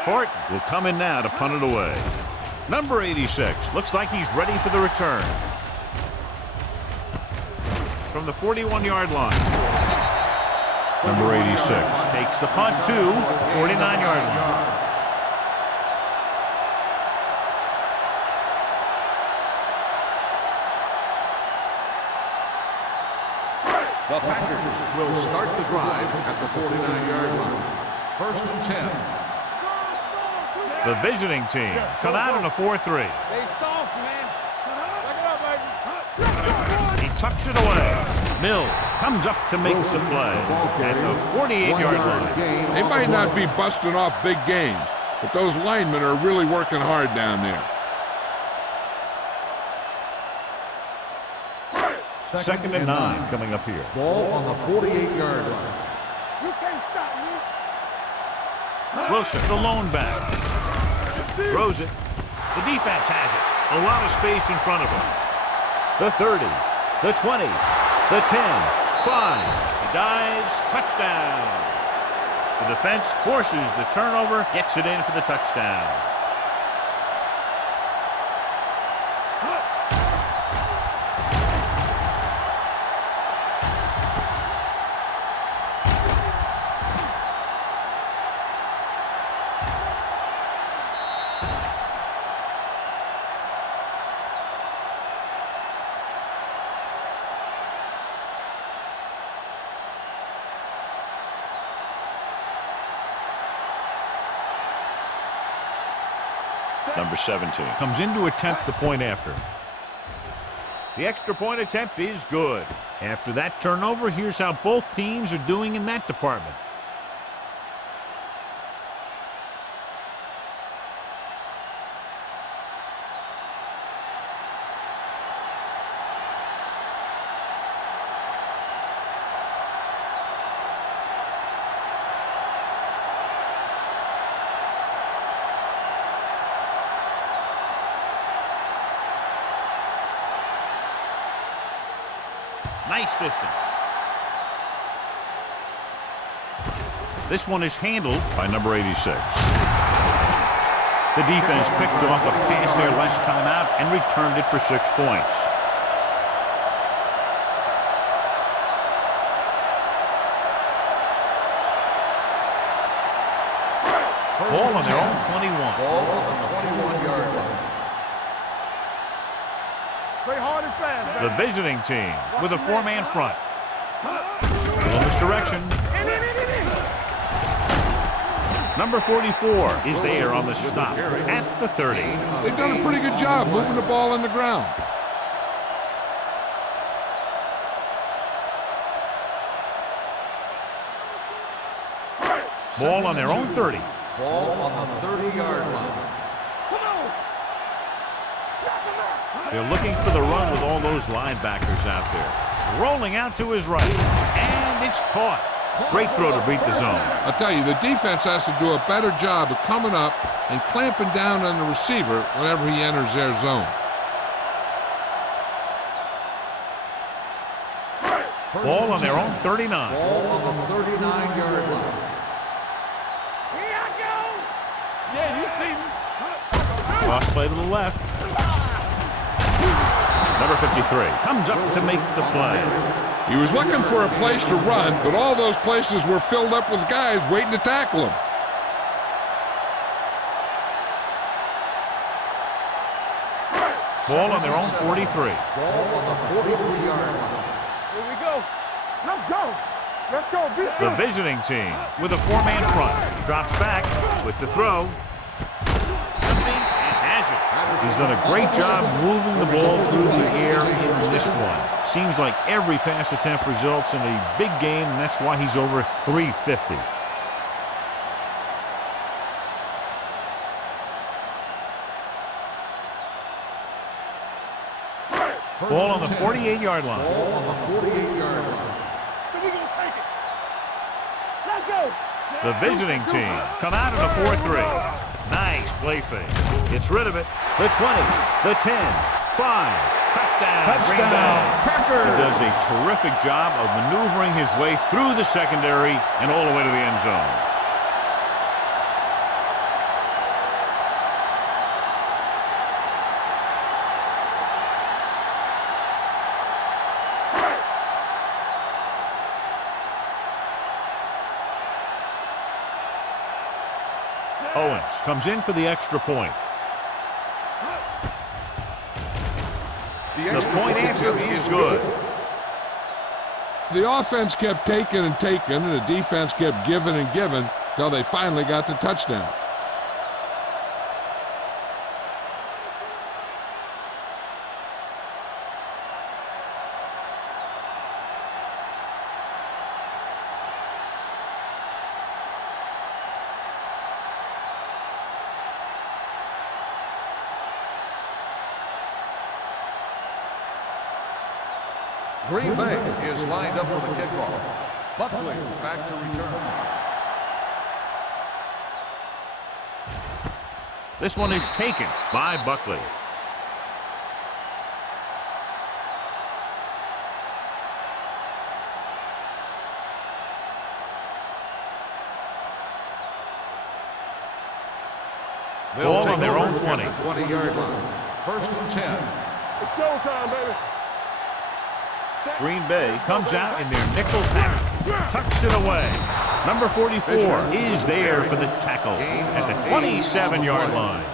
Horton will come in now to punt it away. Number 86 looks like he's ready for the return. From the 41-yard line. Number 86 takes the punt to the 49-yard line. The Packers will start the drive at the 49-yard line. First and 10. The visiting team come out in a 4-3. They soft, man. Back it up, baby. He tucks it away. Mills comes up to make the play at the 48-yard line. They might not be busting off big games, but those linemen are really working hard down there. Second and 9 coming up here. Ball on the 48-yard line. You can't stop me. Wilson, the lone back. Throws it. The defense has it. A lot of space in front of him. The 30, the 20, the 10, 5. He dives. Touchdown. The defense forces the turnover, gets it in for the touchdown. Number 17 comes in to attempt the point after. The extra point attempt is good. After that turnover, here's how both teams are doing in that department. Nice distance. This one is handled by number 86. The defense picked off a pass there last time out and returned it for 6 points. Ball on their own 21. Ball on the 21-yard line. Play hard and fast. The visiting team with a 4-man front. A little misdirection. Number 44 is there on the stop at the 30. They've done a pretty good job moving the ball on the ground. Ball on their own 30. Ball on the 30-yard line. They're looking for the run with all those linebackers out there. Rolling out to his right, and it's caught. Great throw to beat the zone. I'll tell you, the defense has to do a better job of coming up and clamping down on the receiver whenever he enters their zone. Ball on their own 39. Ball on the 39-yard line. Here I go. Yeah, you see me. Cross play to the left. Number 53 comes up to make the play. He was looking for a place to run, but all those places were filled up with guys waiting to tackle him. Ball on their own 43. Ball on the 43-yard line. Here we go. Let's go. Let's go. Beat The visiting team with a 4-man front. Drops back with the throw. Something and has it. He's done a great job moving the ball through the air in this one. Seems like every pass attempt results in a big gain, and that's why he's over 350. Ball on the 48-yard line. Ball on the 48-yard line. So we're going to take it. Let's go. The visiting team come out in a 4-3. Nice play fake. Gets rid of it. The 20, the 10, 5. Touchdown, Green Bay. Packers. He does a terrific job of maneuvering his way through the secondary and all the way to the end zone. Owens comes in for the extra point. The point after is good. The offense kept taking and taking, and the defense kept giving and giving until they finally got the touchdown. Green Bay is lined up for the kickoff. Buckley back to return. This one is taken by Buckley. Ball on their own 20. 20-yard line. First and 10. It's showtime, baby. Green Bay comes out in their nickel package, tucks it away. Number 44 is there for the tackle at the 27-yard line.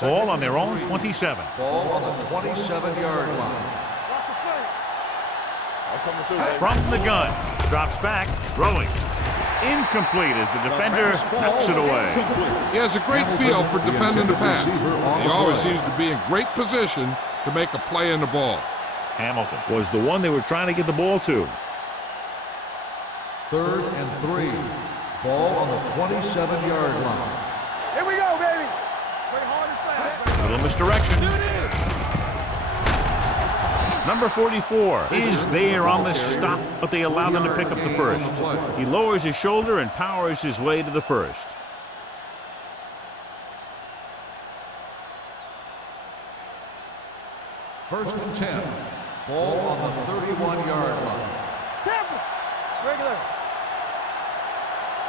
Ball on their own 27. Ball on the 27-yard line. Watch the play. I'm coming through. From the gun, drops back, throwing. Incomplete as the defender knocks it away. He has a great feel for defending the pass. He always seems to be in great position to make a play in the ball. Hamilton was the one they were trying to get the ball to. 3rd and 3. Ball on the 27-yard line. Here we go, baby. Play hard and fast. Little misdirection. Number 44 is there on the stop, but they allow them to pick up the first. He lowers his shoulder and powers his way to the first. First and 10. Ball on the 31-yard line. Temple. Regular.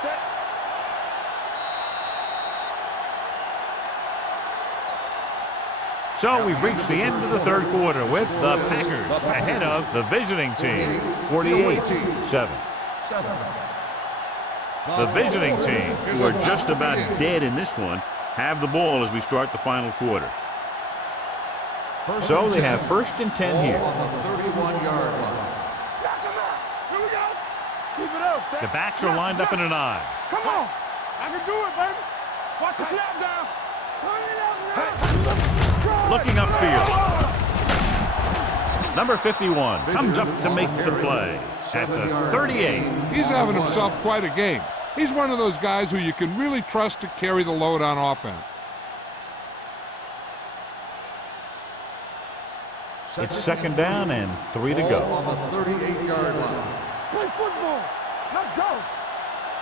Set. So we've reached the end of the third quarter with the Packers ahead of the visiting team, 48-7. The visiting team, who are just about dead in this one, have the ball as we start the final quarter. So they have 1st and 10 here. On the 31-yard line. Here we go. Keep it up. Set. The backs are lined up in an I. Come on. I can do it, baby. Watch the snap down. Turn it up now. Looking upfield. Number 51 comes up to make the play at the 38. He's having himself quite a game. He's one of those guys who you can really trust to carry the load on offense. It's 2nd down and 3 to Ball go. on the 38-yard line. Play football. Let's go.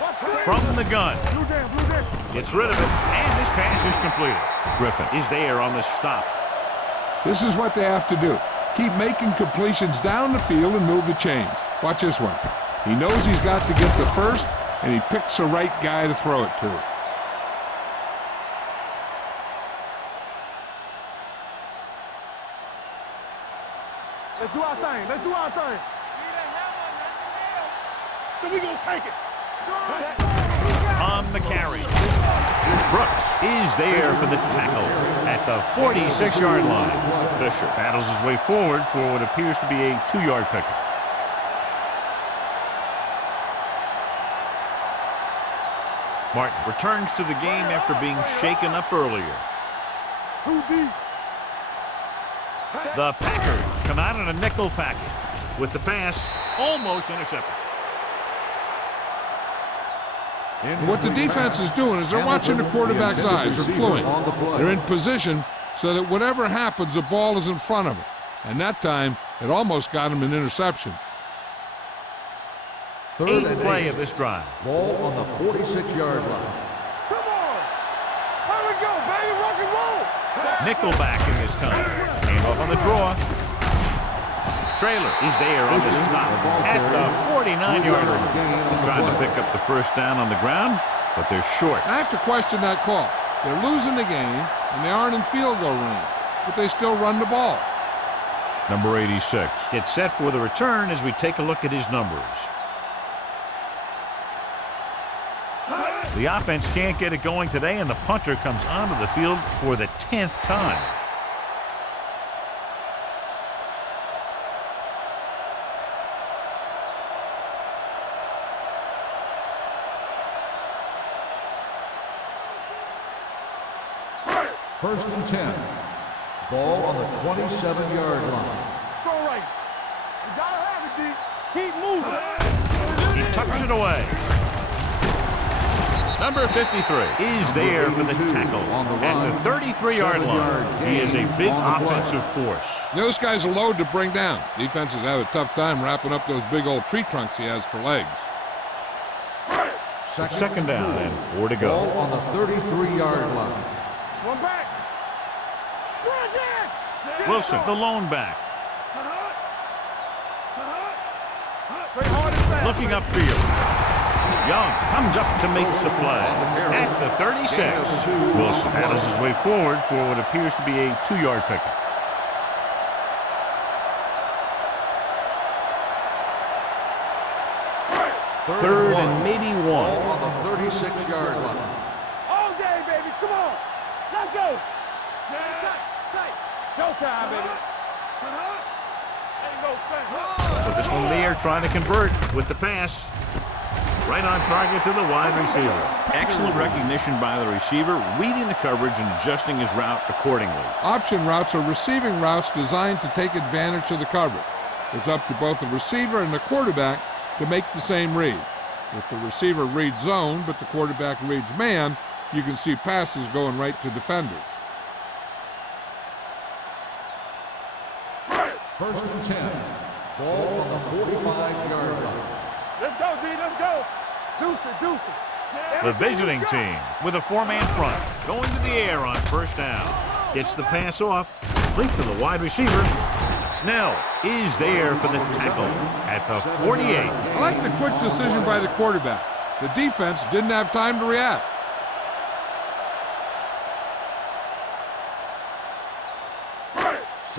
Watch the From the gun, Blue jam, blue jam. gets rid of it, and this pass is completed. Griffin is there on the stop. This is what they have to do. Keep making completions down the field and move the chains. Watch this one. He knows he's got to get the first, and he picks the right guy to throw it to. Let's do our thing. Let's do our thing. So we gonna take it. On the carry. Brooks is there for the tackle at the 46-yard line. Fisher battles his way forward for what appears to be a 2-yard pickup. Martin returns to the game after being shaken up earlier. 2 deep. The Packers come out in a nickel package with the pass almost intercepted. And what the defense is doing is they're watching the quarterback's eyes. They're cluing. They're in position so that whatever happens, the ball is in front of them. And that time, it almost got him an interception. 8th play of this drive. Ball on the 46-yard line. Come on. Here we go, baby. Rock and roll. Nickelback in this time. Handoff on the draw. Trailer is there on the stop at the 49-yard line. They're trying to pick up the first down on the ground, but they're short. I have to question that call. They're losing the game, and they aren't in field goal range, but they still run the ball. Number 86 gets set for the return as we take a look at his numbers. The offense can't get it going today, and the punter comes onto the field for the 10th time. First and 10. Ball on the 27-yard line. Throw right. You gotta have it, D. Keep moving. He tucks it away. Number 53 is there for the tackle at the 33-yard line. He is a big offensive force. Those guys are load to bring down. Defenses have a tough time wrapping up those big old tree trunks he has for legs. It's 2nd down and 4 to go. Ball on the 33-yard line. One back. Wilson, the lone back. Looking upfield. Young comes up to make the play. At the 36, Wilson battles his way forward for what appears to be a 2-yard pickup. Third and maybe 1. On the 36-yard line. All day, baby. Come on. Let's go. Tight. Showtime, baby. Ain't no thing. So this one there trying to convert with the pass. Right on target to the wide receiver. Excellent recognition by the receiver, reading the coverage and adjusting his route accordingly. Option routes are receiving routes designed to take advantage of the coverage. It's up to both the receiver and the quarterback to make the same read. If the receiver reads zone, but the quarterback reads man, you can see passes going right to defenders. First and 10. Ball on the 45-yard line. Let's go, D. Let's go. Deuce it. The visiting team with a 4-man front going to the air on first down. Gets the pass off, complete to the wide receiver. Snell is there for the tackle at the 48. I like the quick decision by the quarterback. The defense didn't have time to react.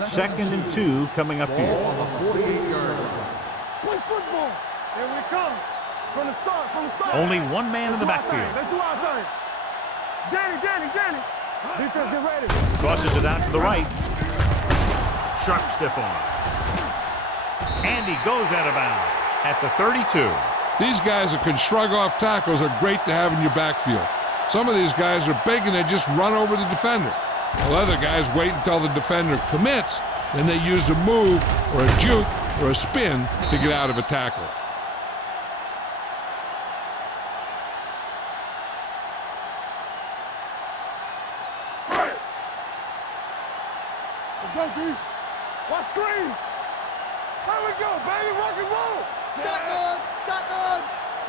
Second and 2 coming up here. On the 48-yard line. Play football. Here we come. From the start. Only one man in the backfield. Let's do our thing. Danny. Defense, get ready. Tosses it out to the right. Sharp stiff arm. And he goes out of bounds at the 32. These guys that can shrug off tackles are great to have in your backfield. Some of these guys are big and they just run over the defender. While other guys wait until the defender commits, then they use a move or a juke or a spin to get out of a tackle. Let's go, D. Watch screen. There we go, baby. Rock and roll. Shotgun.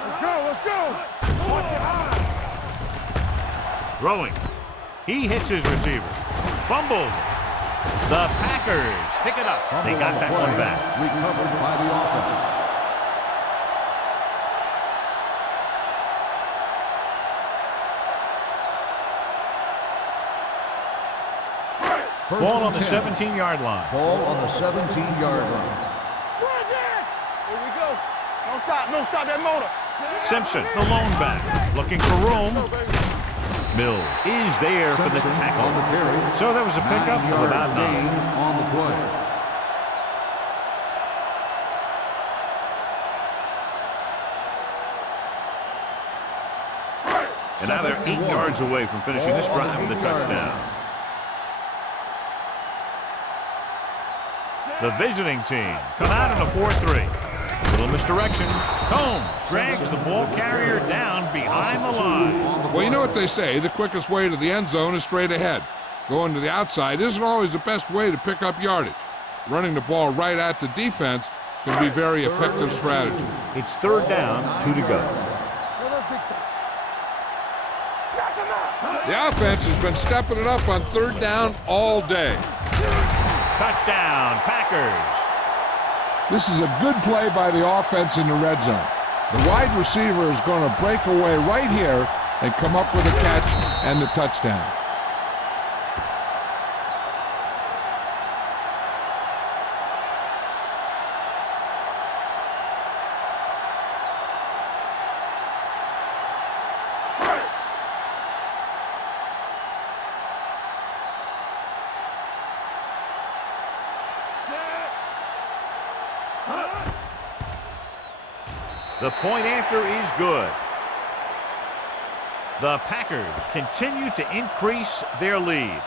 Let's go. Watch your eyes. Throwing. He hits his receiver. Fumbled. The Packers pick it up. They got that one back. Recovered by the offense. Ball on the 17-yard line. Ball on the 17-yard line. Here we go. Don't stop that motor. Simpson, the lone back, looking for room. Mills is there for the tackle. On the carry. So that was a pickup of about 9. On the play. And now they're 8 yards away from finishing this drive with a touchdown. The visiting team come out in a 4-3. Little misdirection. Combs drags the ball carrier down behind the line. Well, you know what they say, the quickest way to the end zone is straight ahead. Going to the outside isn't always the best way to pick up yardage. Running the ball right at the defense can be a very effective strategy. It's 3rd down, 2 to go. The offense has been stepping it up on 3rd down all day. Touchdown, Packers. This is a good play by the offense in the red zone. The wide receiver is going to break away right here and come up with a catch and the touchdown. The point after is good. The Packers continue to increase their lead.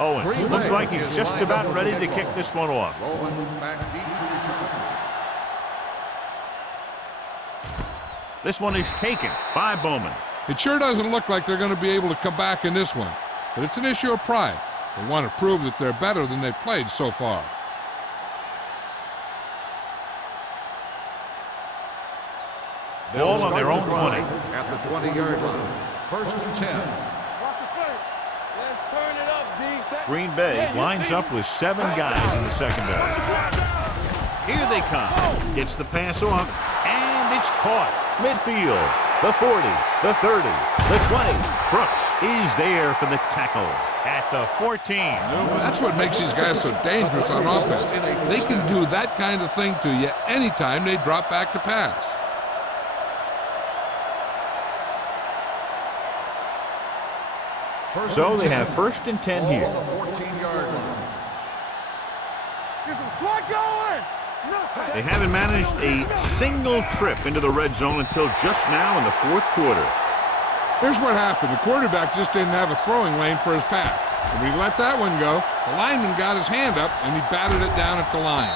Owens looks like he's just about ready to kick this one off. Rolling back deep to return. This one is taken by Bowman. It sure doesn't look like they're going to be able to come back in this one, but it's an issue of pride. They want to prove that they're better than they've played so far. Ball on their own 20. At the 20-yard line. First and 10. Green Bay lines up with 7 guys in the secondary. Here they come. Gets the pass off, and it's caught. Midfield, the 40, the 30, the 20. Brooks is there for the tackle at the 14. That's what makes these guys so dangerous on offense. They can do that kind of thing to you anytime they drop back to pass. So they have first and 10 here. Ball on the 14-yard line. Get some slot going. They haven't managed a single trip into the red zone until just now in the fourth quarter. Here's what happened. The quarterback just didn't have a throwing lane for his pass. When he let that one go, the lineman got his hand up and he batted it down at the line.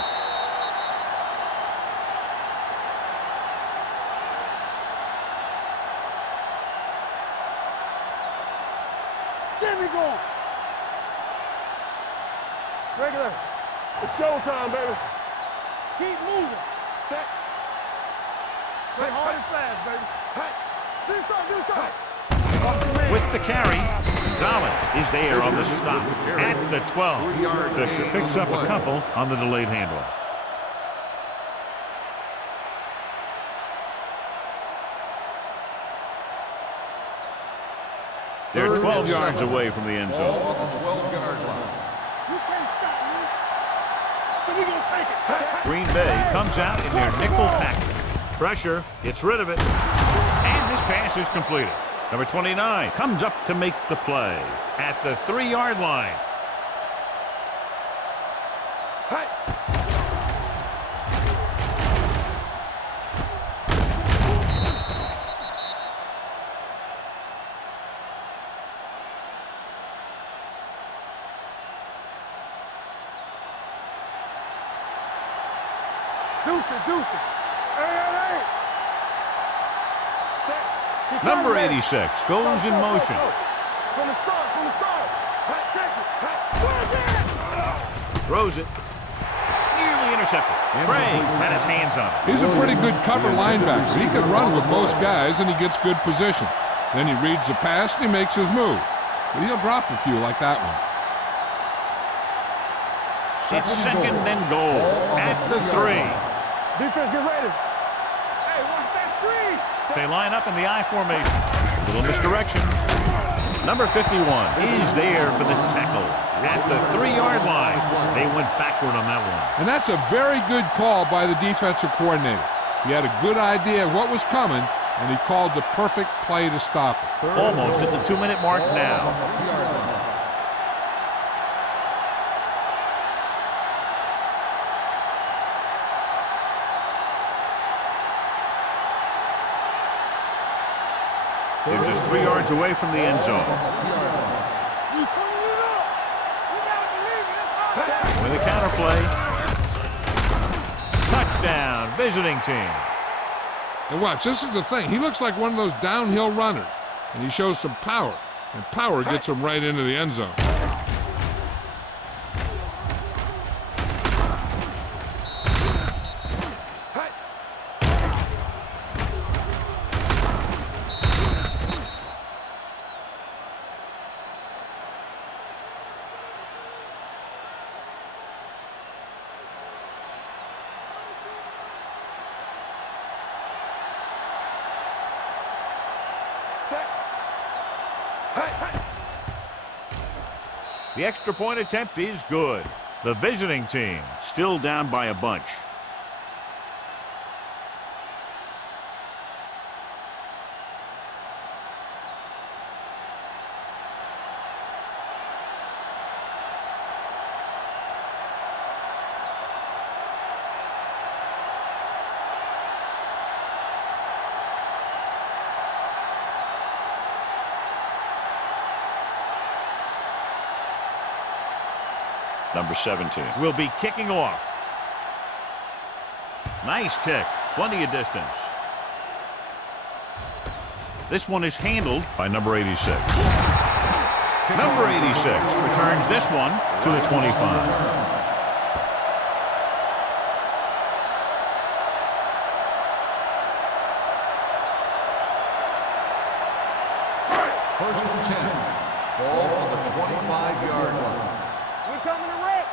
Get me going. Regular. It's showtime, baby. Keep moving. Set. Play hard and fast, baby. Do something, do something. With the carry, Gonzalez is there on the stop at the 12. Fisher picks up a couple on the delayed handoff. They're 12 yards away from the end zone. Ball on the 12-yard line. You can't stop me. So we gonna take it. Green Bay comes out in their nickel package. Pressure, gets rid of it, and this pass is completed. Number 29 comes up to make the play at the 3-yard line. Deuce it. Hey. Set. Number 86 goes in motion. From the start. Check it. Throws it. Nearly intercepted. Craig had his hands on it. He's a pretty good cover linebacker. He can run with most guys and he gets good position. Then he reads the pass and he makes his move. But he'll drop a few like that one. It's second and goal at the 3. Defense, get ready. Hey, watch that screen. They line up in the I formation. A little misdirection. Number 51 is there for the tackle at the 3-yard line. They went backward on that one. And that's a very good call by the defensive coordinator. He had a good idea of what was coming, and he called the perfect play to stop it. Almost at the 2-minute mark now. They're just 3 yards away from the end zone. With a counterplay. Touchdown, visiting team. And watch, this is the thing. He looks like one of those downhill runners, and he shows some power, and power gets him right into the end zone. The extra point attempt is good. The visiting team still down by a bunch. Number 17 will be kicking off. Nice kick. Plenty of distance. This one is handled by number 86. Number 86 returns this one to the 25. First and 10. Ball on the 25-yard line. We're coming to wreck.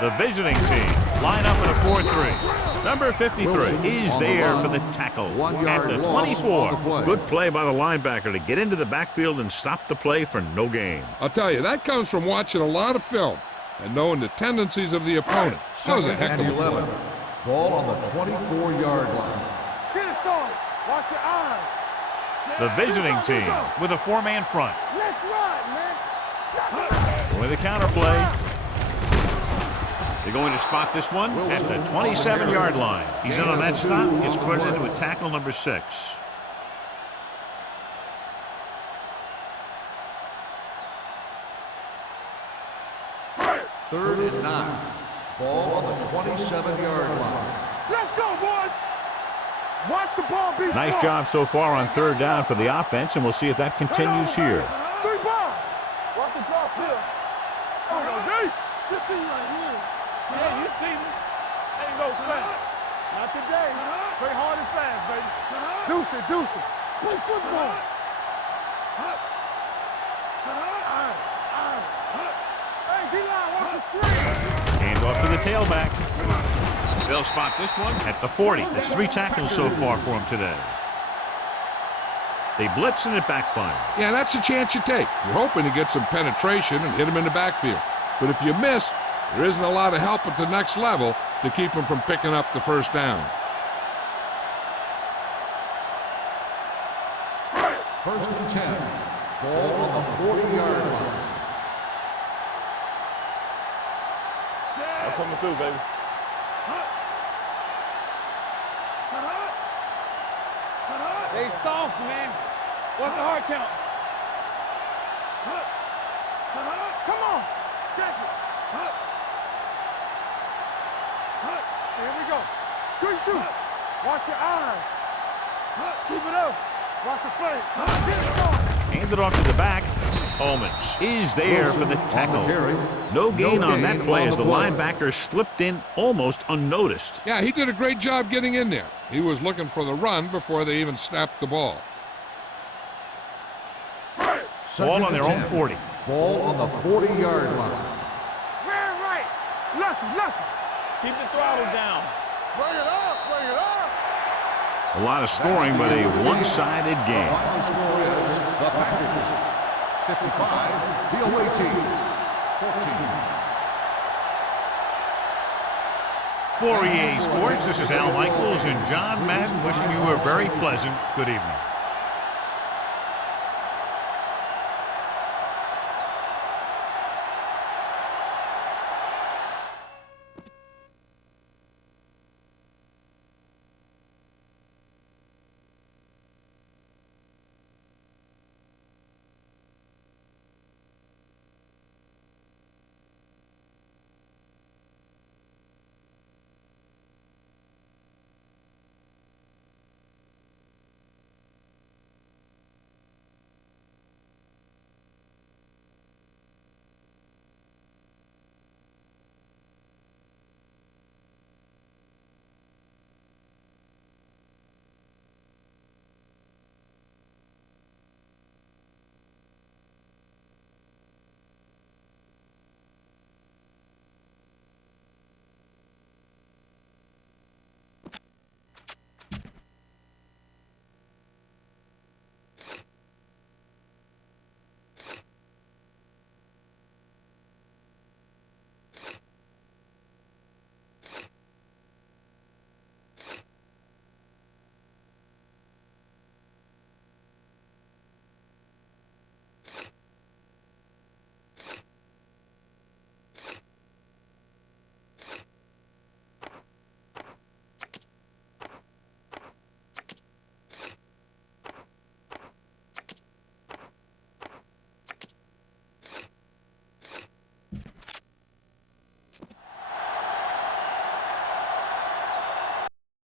The visiting team line up in a 4-3. Number 53 is there for the tackle at the 24. Good play by the linebacker to get into the backfield and stop the play for no gain. I'll tell you, that comes from watching a lot of film and knowing the tendencies of the opponent. That was a heck of a 11. play. Ball on the 24-yard line. Get it, son. Watch your eyes. The visiting team with a four-man front. Let's run, man. With a counter play. They're going to spot this one at the 27-yard line. He's in on that stop. Gets credited with tackle number 6. Third and 9. Ball on the 27-yard line. Let's go, boys. Watch the ball be Nice strong. job so far on third down for the offense, and we'll see if that continues here. 3 balls. Watch the draw still. Oh, no, D. Good thing right here. Yeah, you see me. Ain't no fast. Not today. Play hard and fast, baby. Deuce it, deuce it. Play football. Hey, D-line, watch the screen. Hand off to the tailback. They'll spot this one at the 40. That's 3 tackles so far for him today. They blitz and it backfires. Yeah, that's a chance you take. You're hoping to get some penetration and hit him in the backfield. But if you miss, there isn't a lot of help at the next level to keep him from picking up the first down. First and 10. Ball on the 40-yard line. I'm coming through, baby. They soft, man. What's the hard count? Come on. Check it. Here we go. Good shoot. Watch your eyes. Keep it up. Watch the play. Get it going. Handed off to the back. Holmans is there for the tackle. No gain on that play as the linebacker slipped in almost unnoticed. Yeah, he did a great job getting in there. He was looking for the run before they even snapped the ball. Ball on their own 40. Ball on the 40-yard line. Very right. Lucky. Keep the throttle down. Bring it up. A lot of scoring, but a one-sided The game. final score is the Packers 55, the away team 14. For EA Sports, this is Al Michaels and John Madden wishing you a very pleasant good evening.